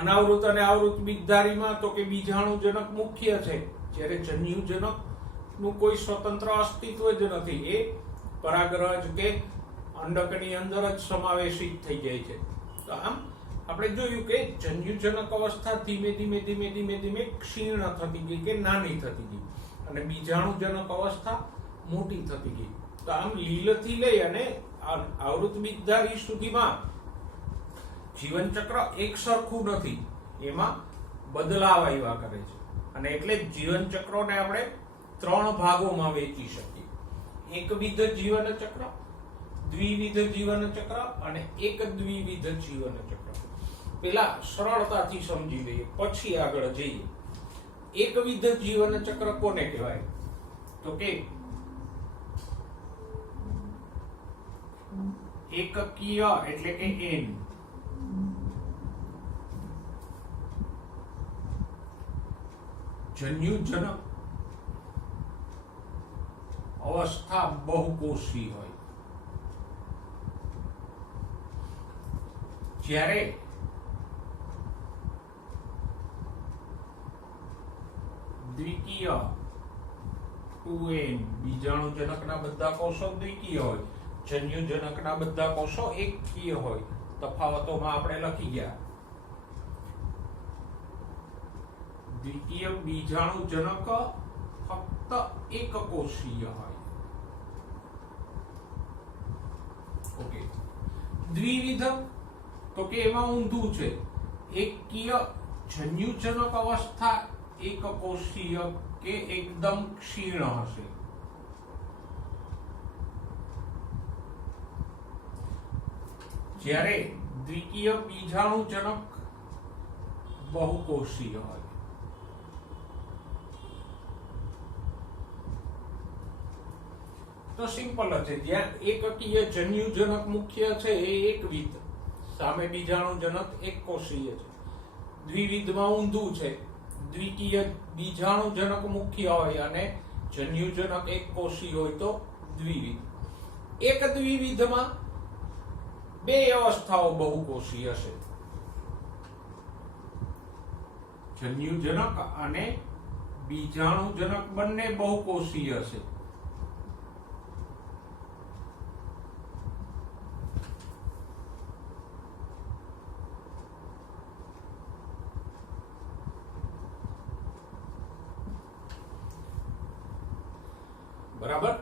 અનાવૃત અને આવૃત બીજધારીમાં તો કે બીજાણુજનક મુખ્ય છે, જ્યારે જન્યુજનક નું કોઈ સ્વતંત્ર અસ્તિત્વ જ નથી. એ પરાગરજ કે અંડકની અંદર જ સમાવેશિત થઈ જાય છે. તો આમ આપણે જોયું કે જન્યુજનક અવસ્થા ધીમે ધીમે ધીમે ધીમે ધીમે ક્ષીણ થતી ગઈ કે નાની થતી ગઈ, અને બીજાણુજનક અવસ્થા મોટી થતી ગઈ. તો આમ લીલથી લઈ અને આવૃત બીજધારી સુધીમાં જીવન ચક્ર એક સરખું નથી, એમાં બદલાવ આવ્યા કરે છે. અને એટલે જીવન ચક્રોને આપણે 3 ભાગોમાં વહેંચી શકીએ. એકવિધ જીવન ચક્ર, દ્વિવિધ જીવન ચક્ર અને એક દ્વિવિધ જીવન ચક્ર. પેલા સરળતાથી સમજી લઈએ, પછી આગળ જઈએ. એકવિધ જીવન ચક્ર કોને કહેવાય? તો કે એકકીય એટલે કે n, જન્યુજનક અવસ્થા બહુકોષી હોય. જ્યારે દ્વિકીય 2n, બીજાણુજનકના બધા કોષો દ્વિકીય હોય, જન્યુજનકના બધા કોષો એકકીય હોય. તફાવતોમાં આપણે લખી ગયા. દ્વિકીય બીજાણુજનક ફક્ત એકકોષીય હોય. ઓકે. દ્વિવિધ તો કે એમાં ઊંધું છે. એકકીય જન્યુજનક અવસ્થા એક કોષીય કે એકદમ ક્ષીણ હશે. જ્યારે દ્વિકીય બીજાણુજનક બહુકોષીય હોય. તો સિમ્પલ જ છે, જ્યાં એકકીય જન્યુજનક મુખ્ય છે એ એકવિધ, સામે બીજાણુજનક એક કોષીય છે. દ્વિવિધમાં ઊંધું છે, દ્વિકીય બીજાણુજનક મુખ્ય હોય અને જન્યુજનક એક કોષીય હોય તો દ્વિવિધ. એક દ્વિવિધમાં બે અવસ્થાઓ બહુકોષીય હશે, જન્યુજનક અને બીજાણુજનક બંને બહુકોષીય હશે. બરાબર,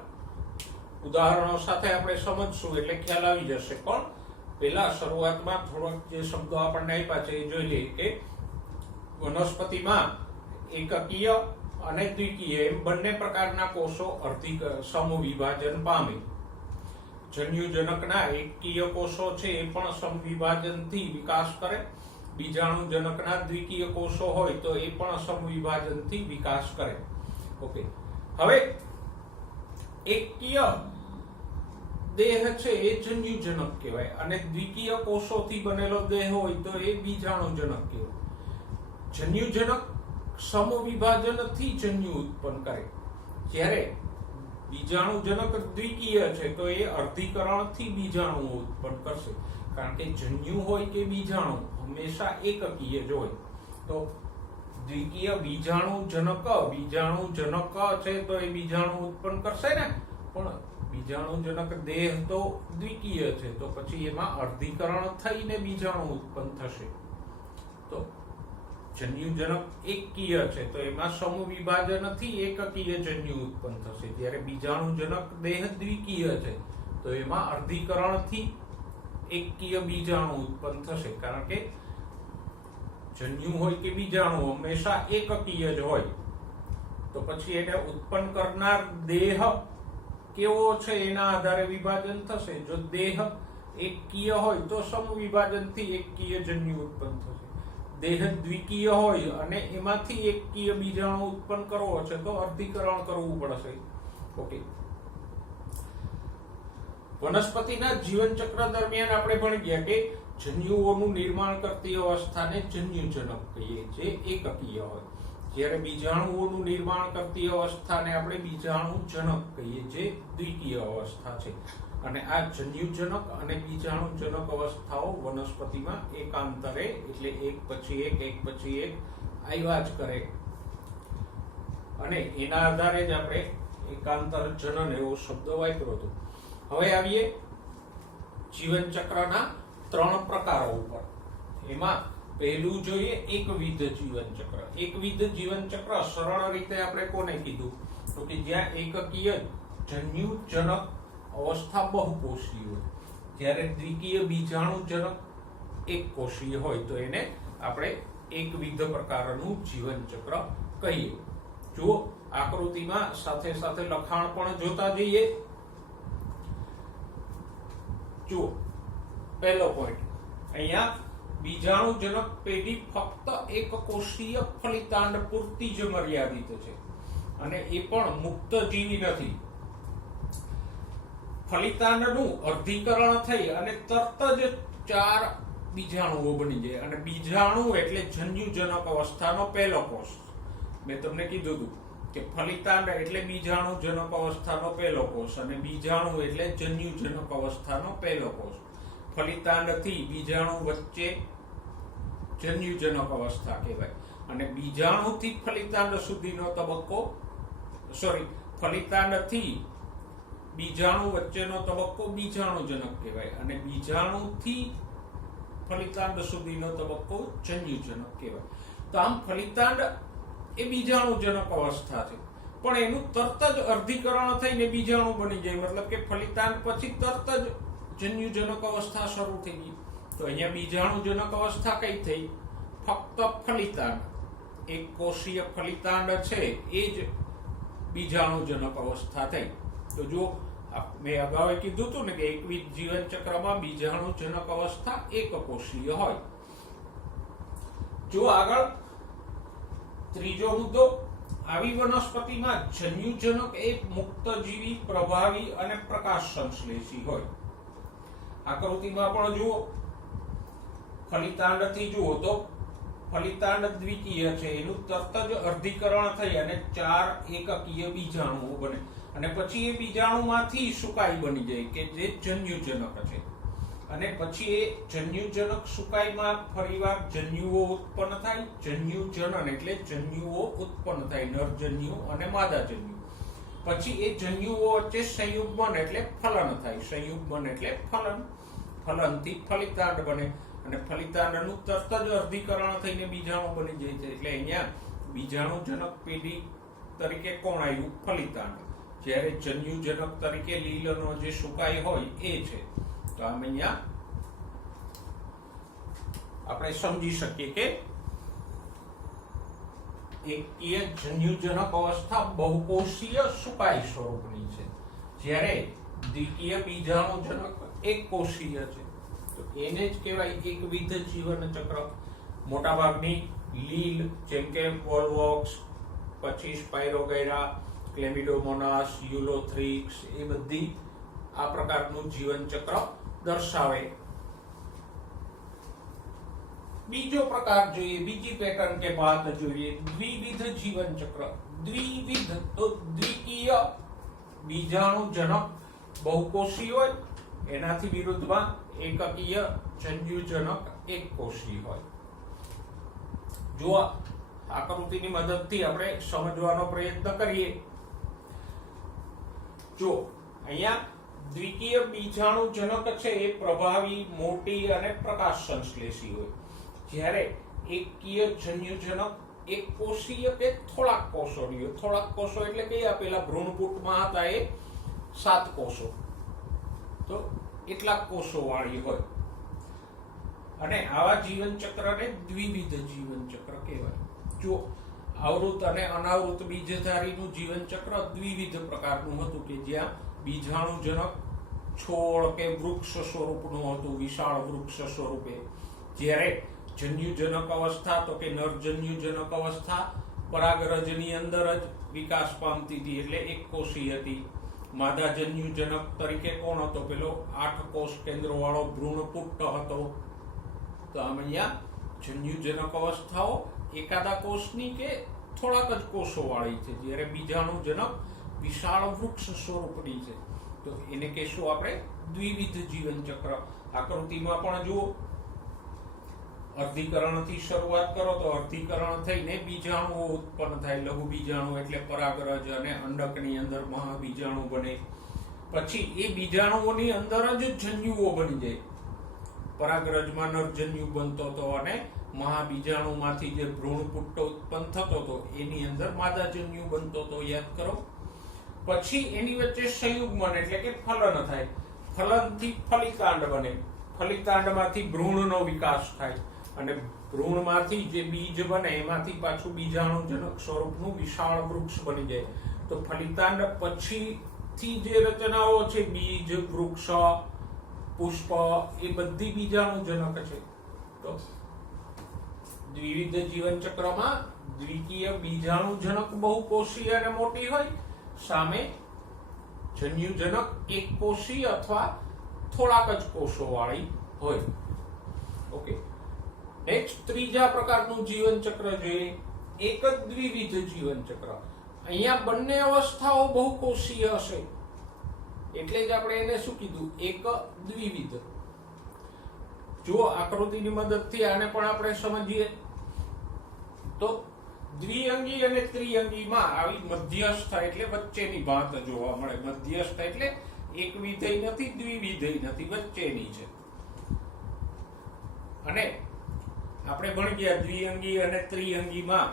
ઉદાહરણો સાથે આપણે સમજશું એટલે ખ્યાલ આવી જશે. પણ પહેલા શરૂઆતમાં થોડોક જે શબ્દો આપણને આપ્યા છે એ જોઈ લઈએ કે વનસ્પતિમાં એકકીય અને દ્વિકીય એમ બંને પ્રકારના કોષો સમવિભાજન પામે. જન્યુજનકના એકકીય કોષો છે એ પણ સમવિભાજનથી વિકાસ કરે. બીજાણુજનકના દ્વિકીય કોષો હોય તો એ પણ સમવિભાજનથી વિકાસ કરે. ઓકે, હવે એકકીય દેહ છે એ જન્યુજનક કહેવાય અને દ્વિકીય કોષોથી બનેલો દેહ હોય તો એ બીજાણુજનક કહેવાય. જન્યુજનક સમવિભાજનથી જન્યુ ઉત્પન્ન કરે, જ્યારે બીજાણુજનક દ્વિકીય છે તો એ અર્ધીકરણથી બીજાણુ ઉત્પન્ન કરશે. કારણ કે જન્યુ હોય કે બીજાણુ હંમેશા એકકીય જ હોય. તો દ્વિકીય બીજાણુજનક છે તો એ બીજાણુ ઉત્પન્ન કરશે ને, પણ બીજાણુજનક દેહ તો દ્વિકીય છે તો પછી એમાં અર્ધીકરણ થઈને બીજાણુ ઉત્પન્ન થશે. તો જન્યુજનક એકકીય છે તો એમાં સમવિભાજનથી એકકીય જન્યુ ઉત્પન્ન થશે, જ્યારે બીજાણુજનક દેહ દ્વિકીય છે તો એમાં અર્ધીકરણથી એકકીય બીજાણુ ઉત્પન્ન થશે. કારણ કે જન્યુ હોય કે બીજાણુ હંમેશા એકકીય જ હોય. તો પછી એને ઉત્પન્ન કરનાર દેહ કેવો છે એના આધારે વિભાજન થશે. જો દેહ એકકીય હોય તો સમવિભાજનથી એકકીય જન્યુ ઉત્પન્ન થશે. દેહ દ્વિકીય હોય અને એમાંથી એકકીય બીજાણુ ઉત્પન્ન કરવો છે તો અર્ધીકરણ કરવું પડશે. ઓકે, વનસ્પતિના જીવન ચક્ર દરમિયાન આપણે ભણી ગયા કે જન્યુઓનું નિર્માણ કરતી અવસ્થાને જન્યુજનક કહીએ, જે એકકીય હોય, જ્યારે બીજાણુઓનું નિર્માણ કરતી અવસ્થાને આપણે બીજાણુજનક કહીએ, જે દ્વિકીય અવસ્થા છે. અને આ જન્યુજનક અને બીજાણુજનક અવસ્થાઓ વનસ્પતિમાં એકાંતરે એટલે એક પછી એક આવ્યા જ કરે અને એના આધારે જ આપણે એકાંતર જનન એવો શબ્દ વાપર્યો હતો. હવે આવીએ જીવન ચક્રના 3 પ્રકારો ઉપર. એમાં પહેલું જોઈએ એકવિધ જીવન ચક્ર. એકવિધ જીવન ચક્ર સરળ રીતે આપણે કોને કીધું તો કે જ્યાં એકકીય જન્યુજનક અવસ્થા બહુકોષીય હોય, જ્યારે દ્વિકીય બીજાણુજનક એક કોષીય હોય તો એને આપણે એકવિધ પ્રકારનું જીવન ચક્ર કહીએ. જુઓ આકૃતિમાં સાથે સાથે લખાણ પણ જોતા જઈએ. જુઓ પહેલો પોઈન્ટ, અહીંયા બીજાણુજનક પેઢી ફક્ત એક કોષીય ફલિતાંડ પૂરતી જ મર્યાદિત છે અને એ પણ મુક્ત જીવી નથી. ફલિતાંડનું અર્ધીકરણ થઈ અને તરત જ 4 બીજાણુઓ બની જાય અને બીજાણુ એટલે જન્યુજનક અવસ્થાનો પહેલો કોષ. મેં તમને કીધું હતું કે ફલિતાંડ એટલે બીજાણુજનક અવસ્થાનો પહેલો કોષ અને બીજાણુ એટલે જન્યુજનક અવસ્થાનો પહેલો કોષ. ફલિતાંડથી બીજાણુ વચ્ચે જન્યુજનક અવસ્થા કહેવાય અને બીજાણુથી ફલિતાંડ સુધીનો તબક્કો ફલિતાંડથી બીજાણુ વચ્ચેનો તબક્કો બીજાણુજનક કહેવાય અને બીજાણુથી ફલિતાંડ સુધીનો તબક્કો જન્યુજનક કહેવાય. તો આમ ફલિતાંડ એ બીજાણુજનક અવસ્થા છે, પણ એનું તરત જ અર્ધીકરણ થઈને બીજાણુ બની જાય, મતલબ કે ફલિતાંડ પછી તરત જ જન્યુજનક અવસ્થા શરૂ થઈ ગઈ. તો અહીંયા બીજાણુજનક અવસ્થા કઈ થઈ? ફક્ત ફલિતાંડ. એક કોષીય ફલિતાંડ છે એ જ બીજાણુજનક અવસ્થા થઈ. તો જો મેં અગાઉ કીધું હતું ને કે એકવિધ જીવન ચક્રમાં બીજાણુજનક અવસ્થા એક કોષીય હોય. જો આગળ ત્રીજો મુદ્દો, આવી વનસ્પતિમાં જન્યુજનક એ મુક્તજીવી, પ્રભાવી અને પ્રકાશ સંશ્લેષી હોય. આકૃતિમાં પણ જુઓ, ફલિતાંડથી જુઓ તો ફલિતાંડ દ્વિકીય છે, એનું તરત જ અર્ધીકરણ થઈ અને 4 એકકીય બીજાણુઓ બને અને પછી એ બીજાણુમાંથી સુકાઈ બની જાય કે જે જન્યુજનક છે. અને પછી એ જન્યુજનક સુકાઈમાં ફરીવાર જન્યુઓ ઉત્પન્ન થાય. જન્યુજનન એટલે જન્યુઓ ઉત્પન્ન થાય, નરજન્યુ અને માદાજન્યુ. પછી એ જન્યુઓ વચ્ચે સંયુગ્મન એટલે ફલન થાય. સંયુગ્મન એટલે ફલન. ફલનથી ફલિતાંડ બને અને ફલિતાંડનું તરત જ અર્ધીકરણ થઈને બીજાણુ બની જાય છે. એટલે અહીંયા બીજાણુજનક પેઢી તરીકે કોણ આવ્યું? ફલિતાંડ. જ્યારે જન્યુજનક તરીકે લીલનો જે સુકાઈ હોય એ છે. તો આમ અહીંયા આપણે સમજી શકીએ કે એકકીય જન્યુજનક અવસ્થા બહુકોષીય સુકાઈ સ્વરૂપની છે, જ્યારે દ્વિકીય બીજાણુજનક એક કોષીય છે. તો એને જ કહેવાય એકવિધ જીવન ચક્ર. મોટાભાગની લીલ જેમ કે વોલ્વોક્સ, પછી સ્પાયરોગૈરા, ક્લેમિડોમોનાસ, યુલોથ્રિક્સ, એ બધી આ પ્રકારનું જીવન ચક્ર દર્શાવે. બીજો પ્રકાર જોઈએ, બીજી પેટર્ન કે વાત જોઈએ, દ્વિવિધ જીવન ચક્ર. દ્વિવિધ તો દ્વિકીય બીજાણુજનક બહુકોષી હોય, એનાથી વિરુદ્ધમાં એકકીય જન્યુજનક એક કોષી હોય. જો આકૃતિની મદદથી આપણે સમજવાનો પ્રયત્ન કરીએ. જો અહીંયા દ્વિકીય બીજાણુજનક છે એ પ્રભાવી, મોટી અને પ્રકાશ સંશ્લેષી હોય, જ્યારે એકકીય જન્યુજનક એક કોષીય કે થોડાક કોષોની. થોડાક કોષો એટલે કે પેલા ભ્રૂણપુટમાં હતા એ 7 કોષો, તો એટલા કોષો વાળી હોય. અને આવા જીવન ચક્રને દ્વિવિધ જીવન ચક્ર કહેવાય. જો આવૃત અને અનાવૃત બીજધારીનું જીવન ચક્ર દ્વિવિધ પ્રકારનું હતું કે જ્યાં બીજાણુજનક છોડ કે વૃક્ષ સ્વરૂપનું હતું, વિશાળ વૃક્ષ સ્વરૂપે. જ્યારે જન્યુજનક અવસ્થા તો કે નરજન્યુજનક અવસ્થા પરાગરજની અંદર જ વિકાસ પામતી હતી, એટલે એક કોષી હતી. માદાજન્યુજનક તરીકે કોણ હતો? પેલો 8 કોષ કેન્દ્ર વાળો ભ્રૂણપુટ હતો. તો આમ અહીંયા જન્યુજનક અવસ્થાઓ એકાદા કોષની કે થોડાક જ કોષો વાળી છે, જ્યારે બીજાણુજનક વિશાળ વૃક્ષ સ્વરૂપની છે. તો એને કહેશું આપણે દ્વિવિધ જીવન ચક્ર. આકૃતિમાં પણ જુઓ, અર્ધીકરણથી શરૂઆત કરો તો અર્ધીકરણ થઈને બીજાણુઓ ઉત્પન્ન થાય. લઘુ બીજાણુ એટલે પરાગરજ અને અંડકની અંદર મહાબીજાણુ બને. પછી એ બીજાણુઓની અંદર જ જન્યુઓ બની જાય. પરાગરજમાં નરજન્યુ બનતો હતો અને મહાબીજાણુમાંથી જે ભ્રૂણપુટ્ટ ઉત્પન્ન થતો હતો એની અંદર માદાજન્યુ બનતો હતો. યાદ કરો. પછી એની વચ્ચે સંયુગ્મન એટલે કે ફલન થાય. ફલનથી ફલિતાંડ બને. ફલિતાંડમાંથી ભ્રૂણનો વિકાસ થાય અને ભ્રૂણમાંથી જે બીજ બને એમાંથી પાછું બીજાણુજનક સ્વરૂપનું વિશાળ વૃક્ષ બની જાય. તો ફલિતાંડ પછીથી જે રચનાઓ છે, બીજ, વૃક્ષ, પુષ્પ, એ બધી બીજાણુજનક છે. તો દ્વિવિધ જીવન ચક્રમાં દ્વિકીય બીજાણુજનક બહુકોષી અને મોટી હોય, સામે જન્યુજનક એક કોષી અથવા થોડાક જ કોષો વાળી હોય. ઓકે, નેક્સ્ટ ત્રીજા પ્રકારનું જીવન ચક્ર જોઈએ, એક જ દ્વિવિધ જીવન ચક્ર. અહીંયા બંને અવસ્થાઓ બહુકોષીય હશે, એટલે જ આપણે એને શું કીધું? એક દ્વિવિધ. જો આકૃતિની મદદથી આને પણ આપણે સમજીએ તો દ્વિઅંગી અને ત્રિઅંગીમાં આવી મધ્યસ્થ એટલે વચ્ચેની ભાત જોવા મળે. મધ્યસ્થ એટલે એક વિધેય નથી, દ્વિવિધેય નથી, વચ્ચેની છે. અને આપણે ભણી ગયા દ્વિઅંગી અને ત્રિઅંગીમાં,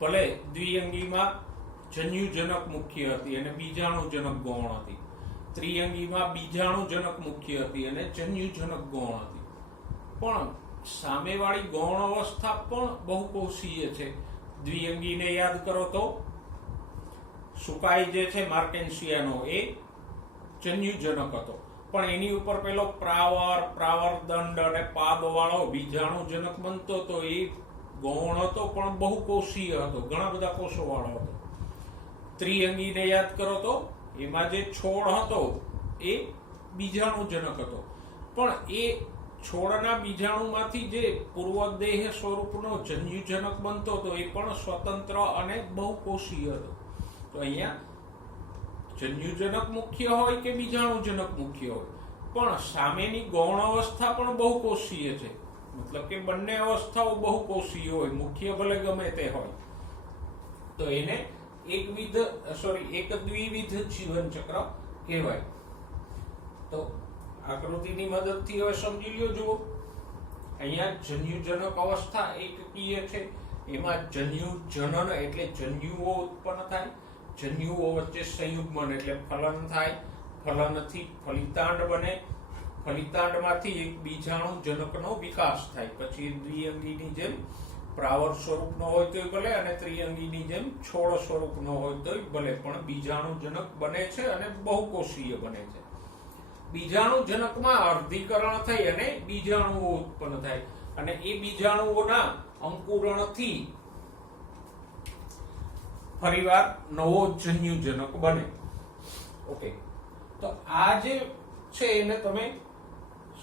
ભલે દ્વિઅંગીમાં જન્યુજનક મુખ્ય હતી અને બીજાણુજનક ગૌણ હતી. ત્રિઅંગીમાં બીજાણુજનક મુખ્ય હતી અને જન્યુજનક ગૌણ હતી. પણ સામેવાળી ગૌણ અવસ્થા પણ બહુકોષીય છે દ્વિઅંગીને યાદ કરો તો સુકાઈ જે છે માર્કેન્સિયાનો એ જન્યુજનક હતો, પણ એની ઉપર પેલો પ્રાવર દંડ અને પાદ વાળો બીજાણુજનક બનતો હતો. એ ગૌણ હતો પણ બહુકોષીય હતો, ઘણા બધા કોષો વાળો હતો. ત્રિઅંગીને યાદ કરો તો એમાં જે છોડ હતો એ બીજાણુજનક હતો, પણ એ છોડના બીજાણુમાંથી જે પૂર્વદેહ સ્વરૂપનો જન્યુજનક બનતો હતો એ પણ સ્વતંત્ર અને બહુકોષીય હતો. તો અહીંયા જન્યુજનક મુખ્ય હોય કે બીજાણુજનક મુખ્ય હોય, પણ સામેની ગૌણ અવસ્થા પણ બહુકોષીય છે. મતલબ કે બંને અવસ્થાઓ બહુકોષીય હોય, મુખ્ય ભલે ગમે તે હોય. તો એને એક દ્વિવિધ જીવન ચક્ર કહેવાય. તો આકૃતિની મદદથી હવે સમજી લ્યો. જુઓ, અહીંયા જન્યુજનક અવસ્થા એકકીય છે. એમાં જન્યુજનન એટલે જન્યુઓ ઉત્પન્ન થાય, જન્યુઓ વચ્ચે સંયુગ્મન એટલે ફલન થાય, ફલનથી ફલિતાંડ બને, ફલિતાંડમાંથી એક બીજાણુજનકનો વિકાસ થાય. પછી દ્વિઅંગીની જેમ પ્રાવર સ્વરૂપનો હોય તોય ભલે અને ત્રિઅંગીની જેમ છોડ સ્વરૂપનો હોય તોય ભલે, પણ બીજાણુજનક બને છે અને બહુકોષીય બને છે. બીજાણુજનકમાં અર્ધીકરણ થઈ અને બીજાણુઓ ઉત્પન્ન થાય, અને એ બીજાણુઓના અંકુરણથી ફરીવાર નવો જન્યુજનક બને. ઓકે, તો આ જે છે એને તમે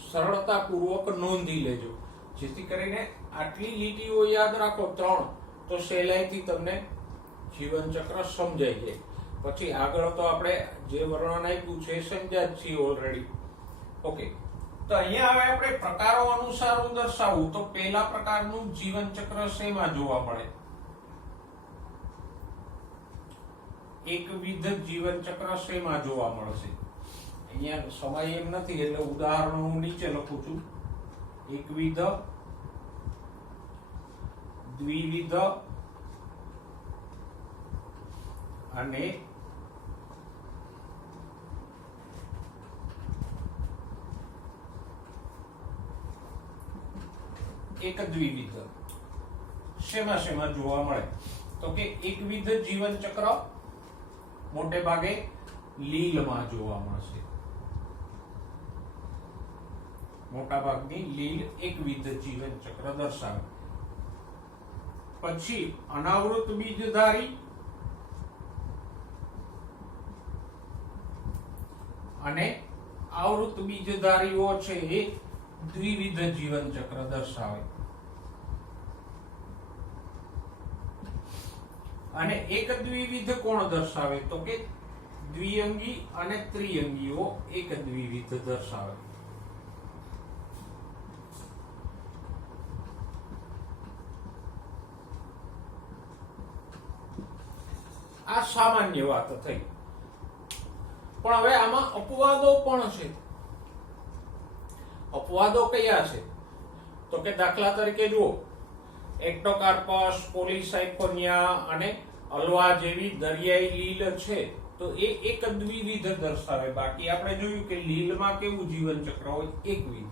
સરળતાપૂર્વક નોંધી લેજો, જેથી કરીને આટલી લીટીઓ યાદ રાખો 3, તો સહેલાઈથી તમને જીવનચક્ર સમજાઈ જાય. પછી આગળ તો આપણે જે વર્ણન આપ્યું છે એ સમજ્યા જ છીએ ઓલરેડી. ઓકે, તો અહીંયા હવે આપણે પ્રકારો અનુસાર દર્શાવવું તો પહેલા પ્રકારનું જીવનચક્ર શેમાં જોવા મળે? એકવિધ જીવનચક્ર શેમાં જોવા મળશે? અહીંયા સમય એમ નથી એટલે ઉદાહરણો હું નીચે લખું છું. એકવિધ, દ્વિવિધ અને એક દ્વિવિધ શેમાં જોવા મળે? તો કે એકવિધ જીવન ચક્ર મોટે ભાગે લીલમાં જોવા મળશે. મોટા ભાગની લીલ એકવિધ જીવન ચક્ર દર્શાવે. પછી અનાવૃત બીજધારી અને આવૃત બીજધારીઓ છે એ દ્વિવિધ જીવન ચક્ર દર્શાવે. અને એક દ્વિવિધ કોણ દર્શાવે? તો કે દ્વિઅંગી અને ત્રિઅંગીઓ એક દ્વિવિધ દર્શાવે. આ સામાન્ય વાત થઈ, પણ હવે આમાં અપવાદો પણ છે. અપવાદો કયા છે? તો કે દાખલા તરીકે જુઓ, એક્ટોકાર્પસ, પોલીસાયફોનિયા અને અલ્વા જેવી દરિયાઈ લીલ છે તો એ એક દ્વિવિધ દર્શાવે. બાકી આપણે જોયું કે લીલમાં કેવું જીવન ચક્ર હોય? એકવિધ.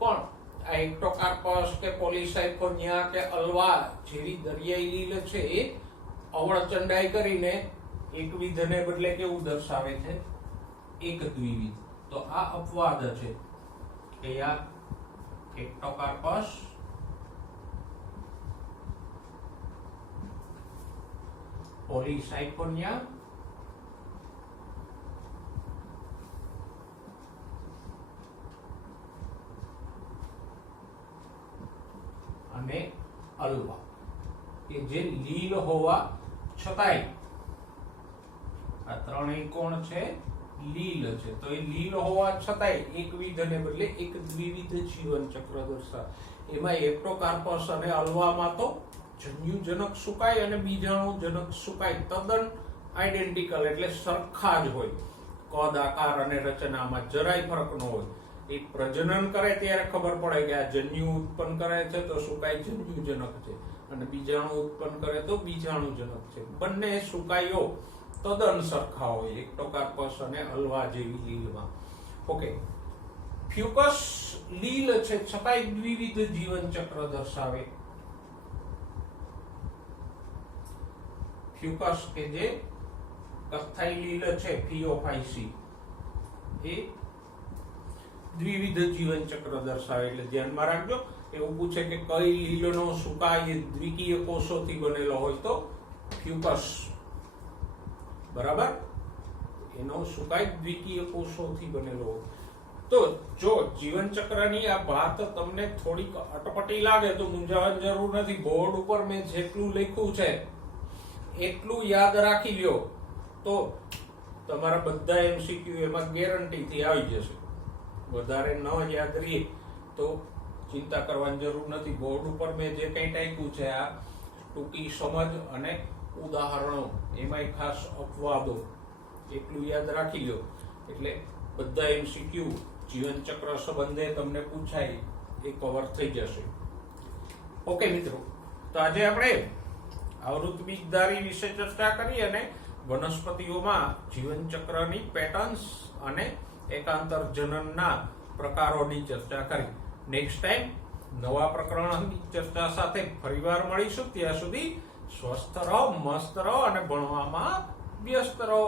પણ આ એક્ટોકાર્પસ કે પોલીસાયફોનિયા કે અલ્વા જેવી દરિયાઈ લીલ છે એ અવળચંડાઈ કરીને એકવિધને બદલે કેવું દર્શાવે છે? એક દ્વિવિધ. તો આ અપવાદ છે કે આ એક્ટોકાર્પસ, પોલીસાયફોનિયા અને અલ્વા કે જે લીલ હોવા છતાંય આ ત્રણેય કોણ છે? લીલ છે. તો એ લીલ હોવા છતાંય એકવિધને બદલે એક દ્વિવિધ જીવન ચક્ર દર્શાવે. એમાં એક્ટોકાર્પસ અને અલ્વામાં તો જન્યુજનક સુકાય અને બીજાણુજનક સુકાય તદ્દન આઈડેન્ટિકલ એટલે સરખા જ હોય. કદ, આકાર અને રચનામાં જરાય ફરક ન હોય. એ પ્રજનન કરે ત્યારે ખબર પડે કે આ જન્યુ ઉત્પન્ન કરે છે તો સુકાય જન્યુજનક છે, અને બીજાણુ ઉત્પન્ન કરે તો બીજાણુજનક છે. બંને સુકાઈઓ તદ્દન સરખા હોય એક્ટોકાર્પસ અને અલ્વા જેવી લીલમાં. ઓકે, ફ્યુકસ લીલ છે છતાંય દ્વિવિધ જીવન ચક્ર દર્શાવે. ફ્યુકસ કે જે કથ્થાઈ લીલ છે ફિયોફાઇસી એ દ્વિવિધ જીવન ચક્ર દર્શાવે. એટલે ધ્યાનમાં રાખજો. એવું પૂછે કે કઈ લીલનો સુકાય દ્વિકીય કોષોથી બનેલો હોય તો ફ્યુકસ, બરાબર, એનો સુકાય દ્વિકીય કોષોથી બનેલો હોય. તો જો જીવન ચક્રની આ વાત તમને થોડીક અટપટી લાગે તો મૂંઝાવાની જરૂર નથી. બોર્ડ ઉપર મેં જેટલું લખ્યું છે એટલું યાદ રાખી લ્યો તો તમારા બધા એમસીક્યુ એમાં ગેરંટીથી આવી જશે. વધારે ન યાદ રહે તો ચિંતા કરવાની જરૂર નથી. બોર્ડ ઉપર મેં જે કંઈ ટાંક્યું છે આ ટૂંકી સમજ અને ઉદાહરણો, એમાંય ખાસ અપવાદો, એટલું યાદ રાખી લો એટલે બધા એમસીક્યુ જીવન ચક્ર સંબંધે તમને પૂછાય એ કવર થઈ જશે. ઓકે મિત્રો, તો આજે આપણે આવૃત બીજધારી વિશે ચર્ચા કરી અને વનસ્પતિઓમાં જીવન ચક્રની પેટર્ન્સ અને એકાંતર જનનના પ્રકારોની ચર્ચા કરી. નેક્સ્ટ ટાઈમ નવા પ્રકરણની ચર્ચા સાથે ફરીવાર મળીશું. ત્યાં સુધી સ્વસ્થ રહો, મસ્ત રહો અને ભણવામાં વ્યસ્ત રહો.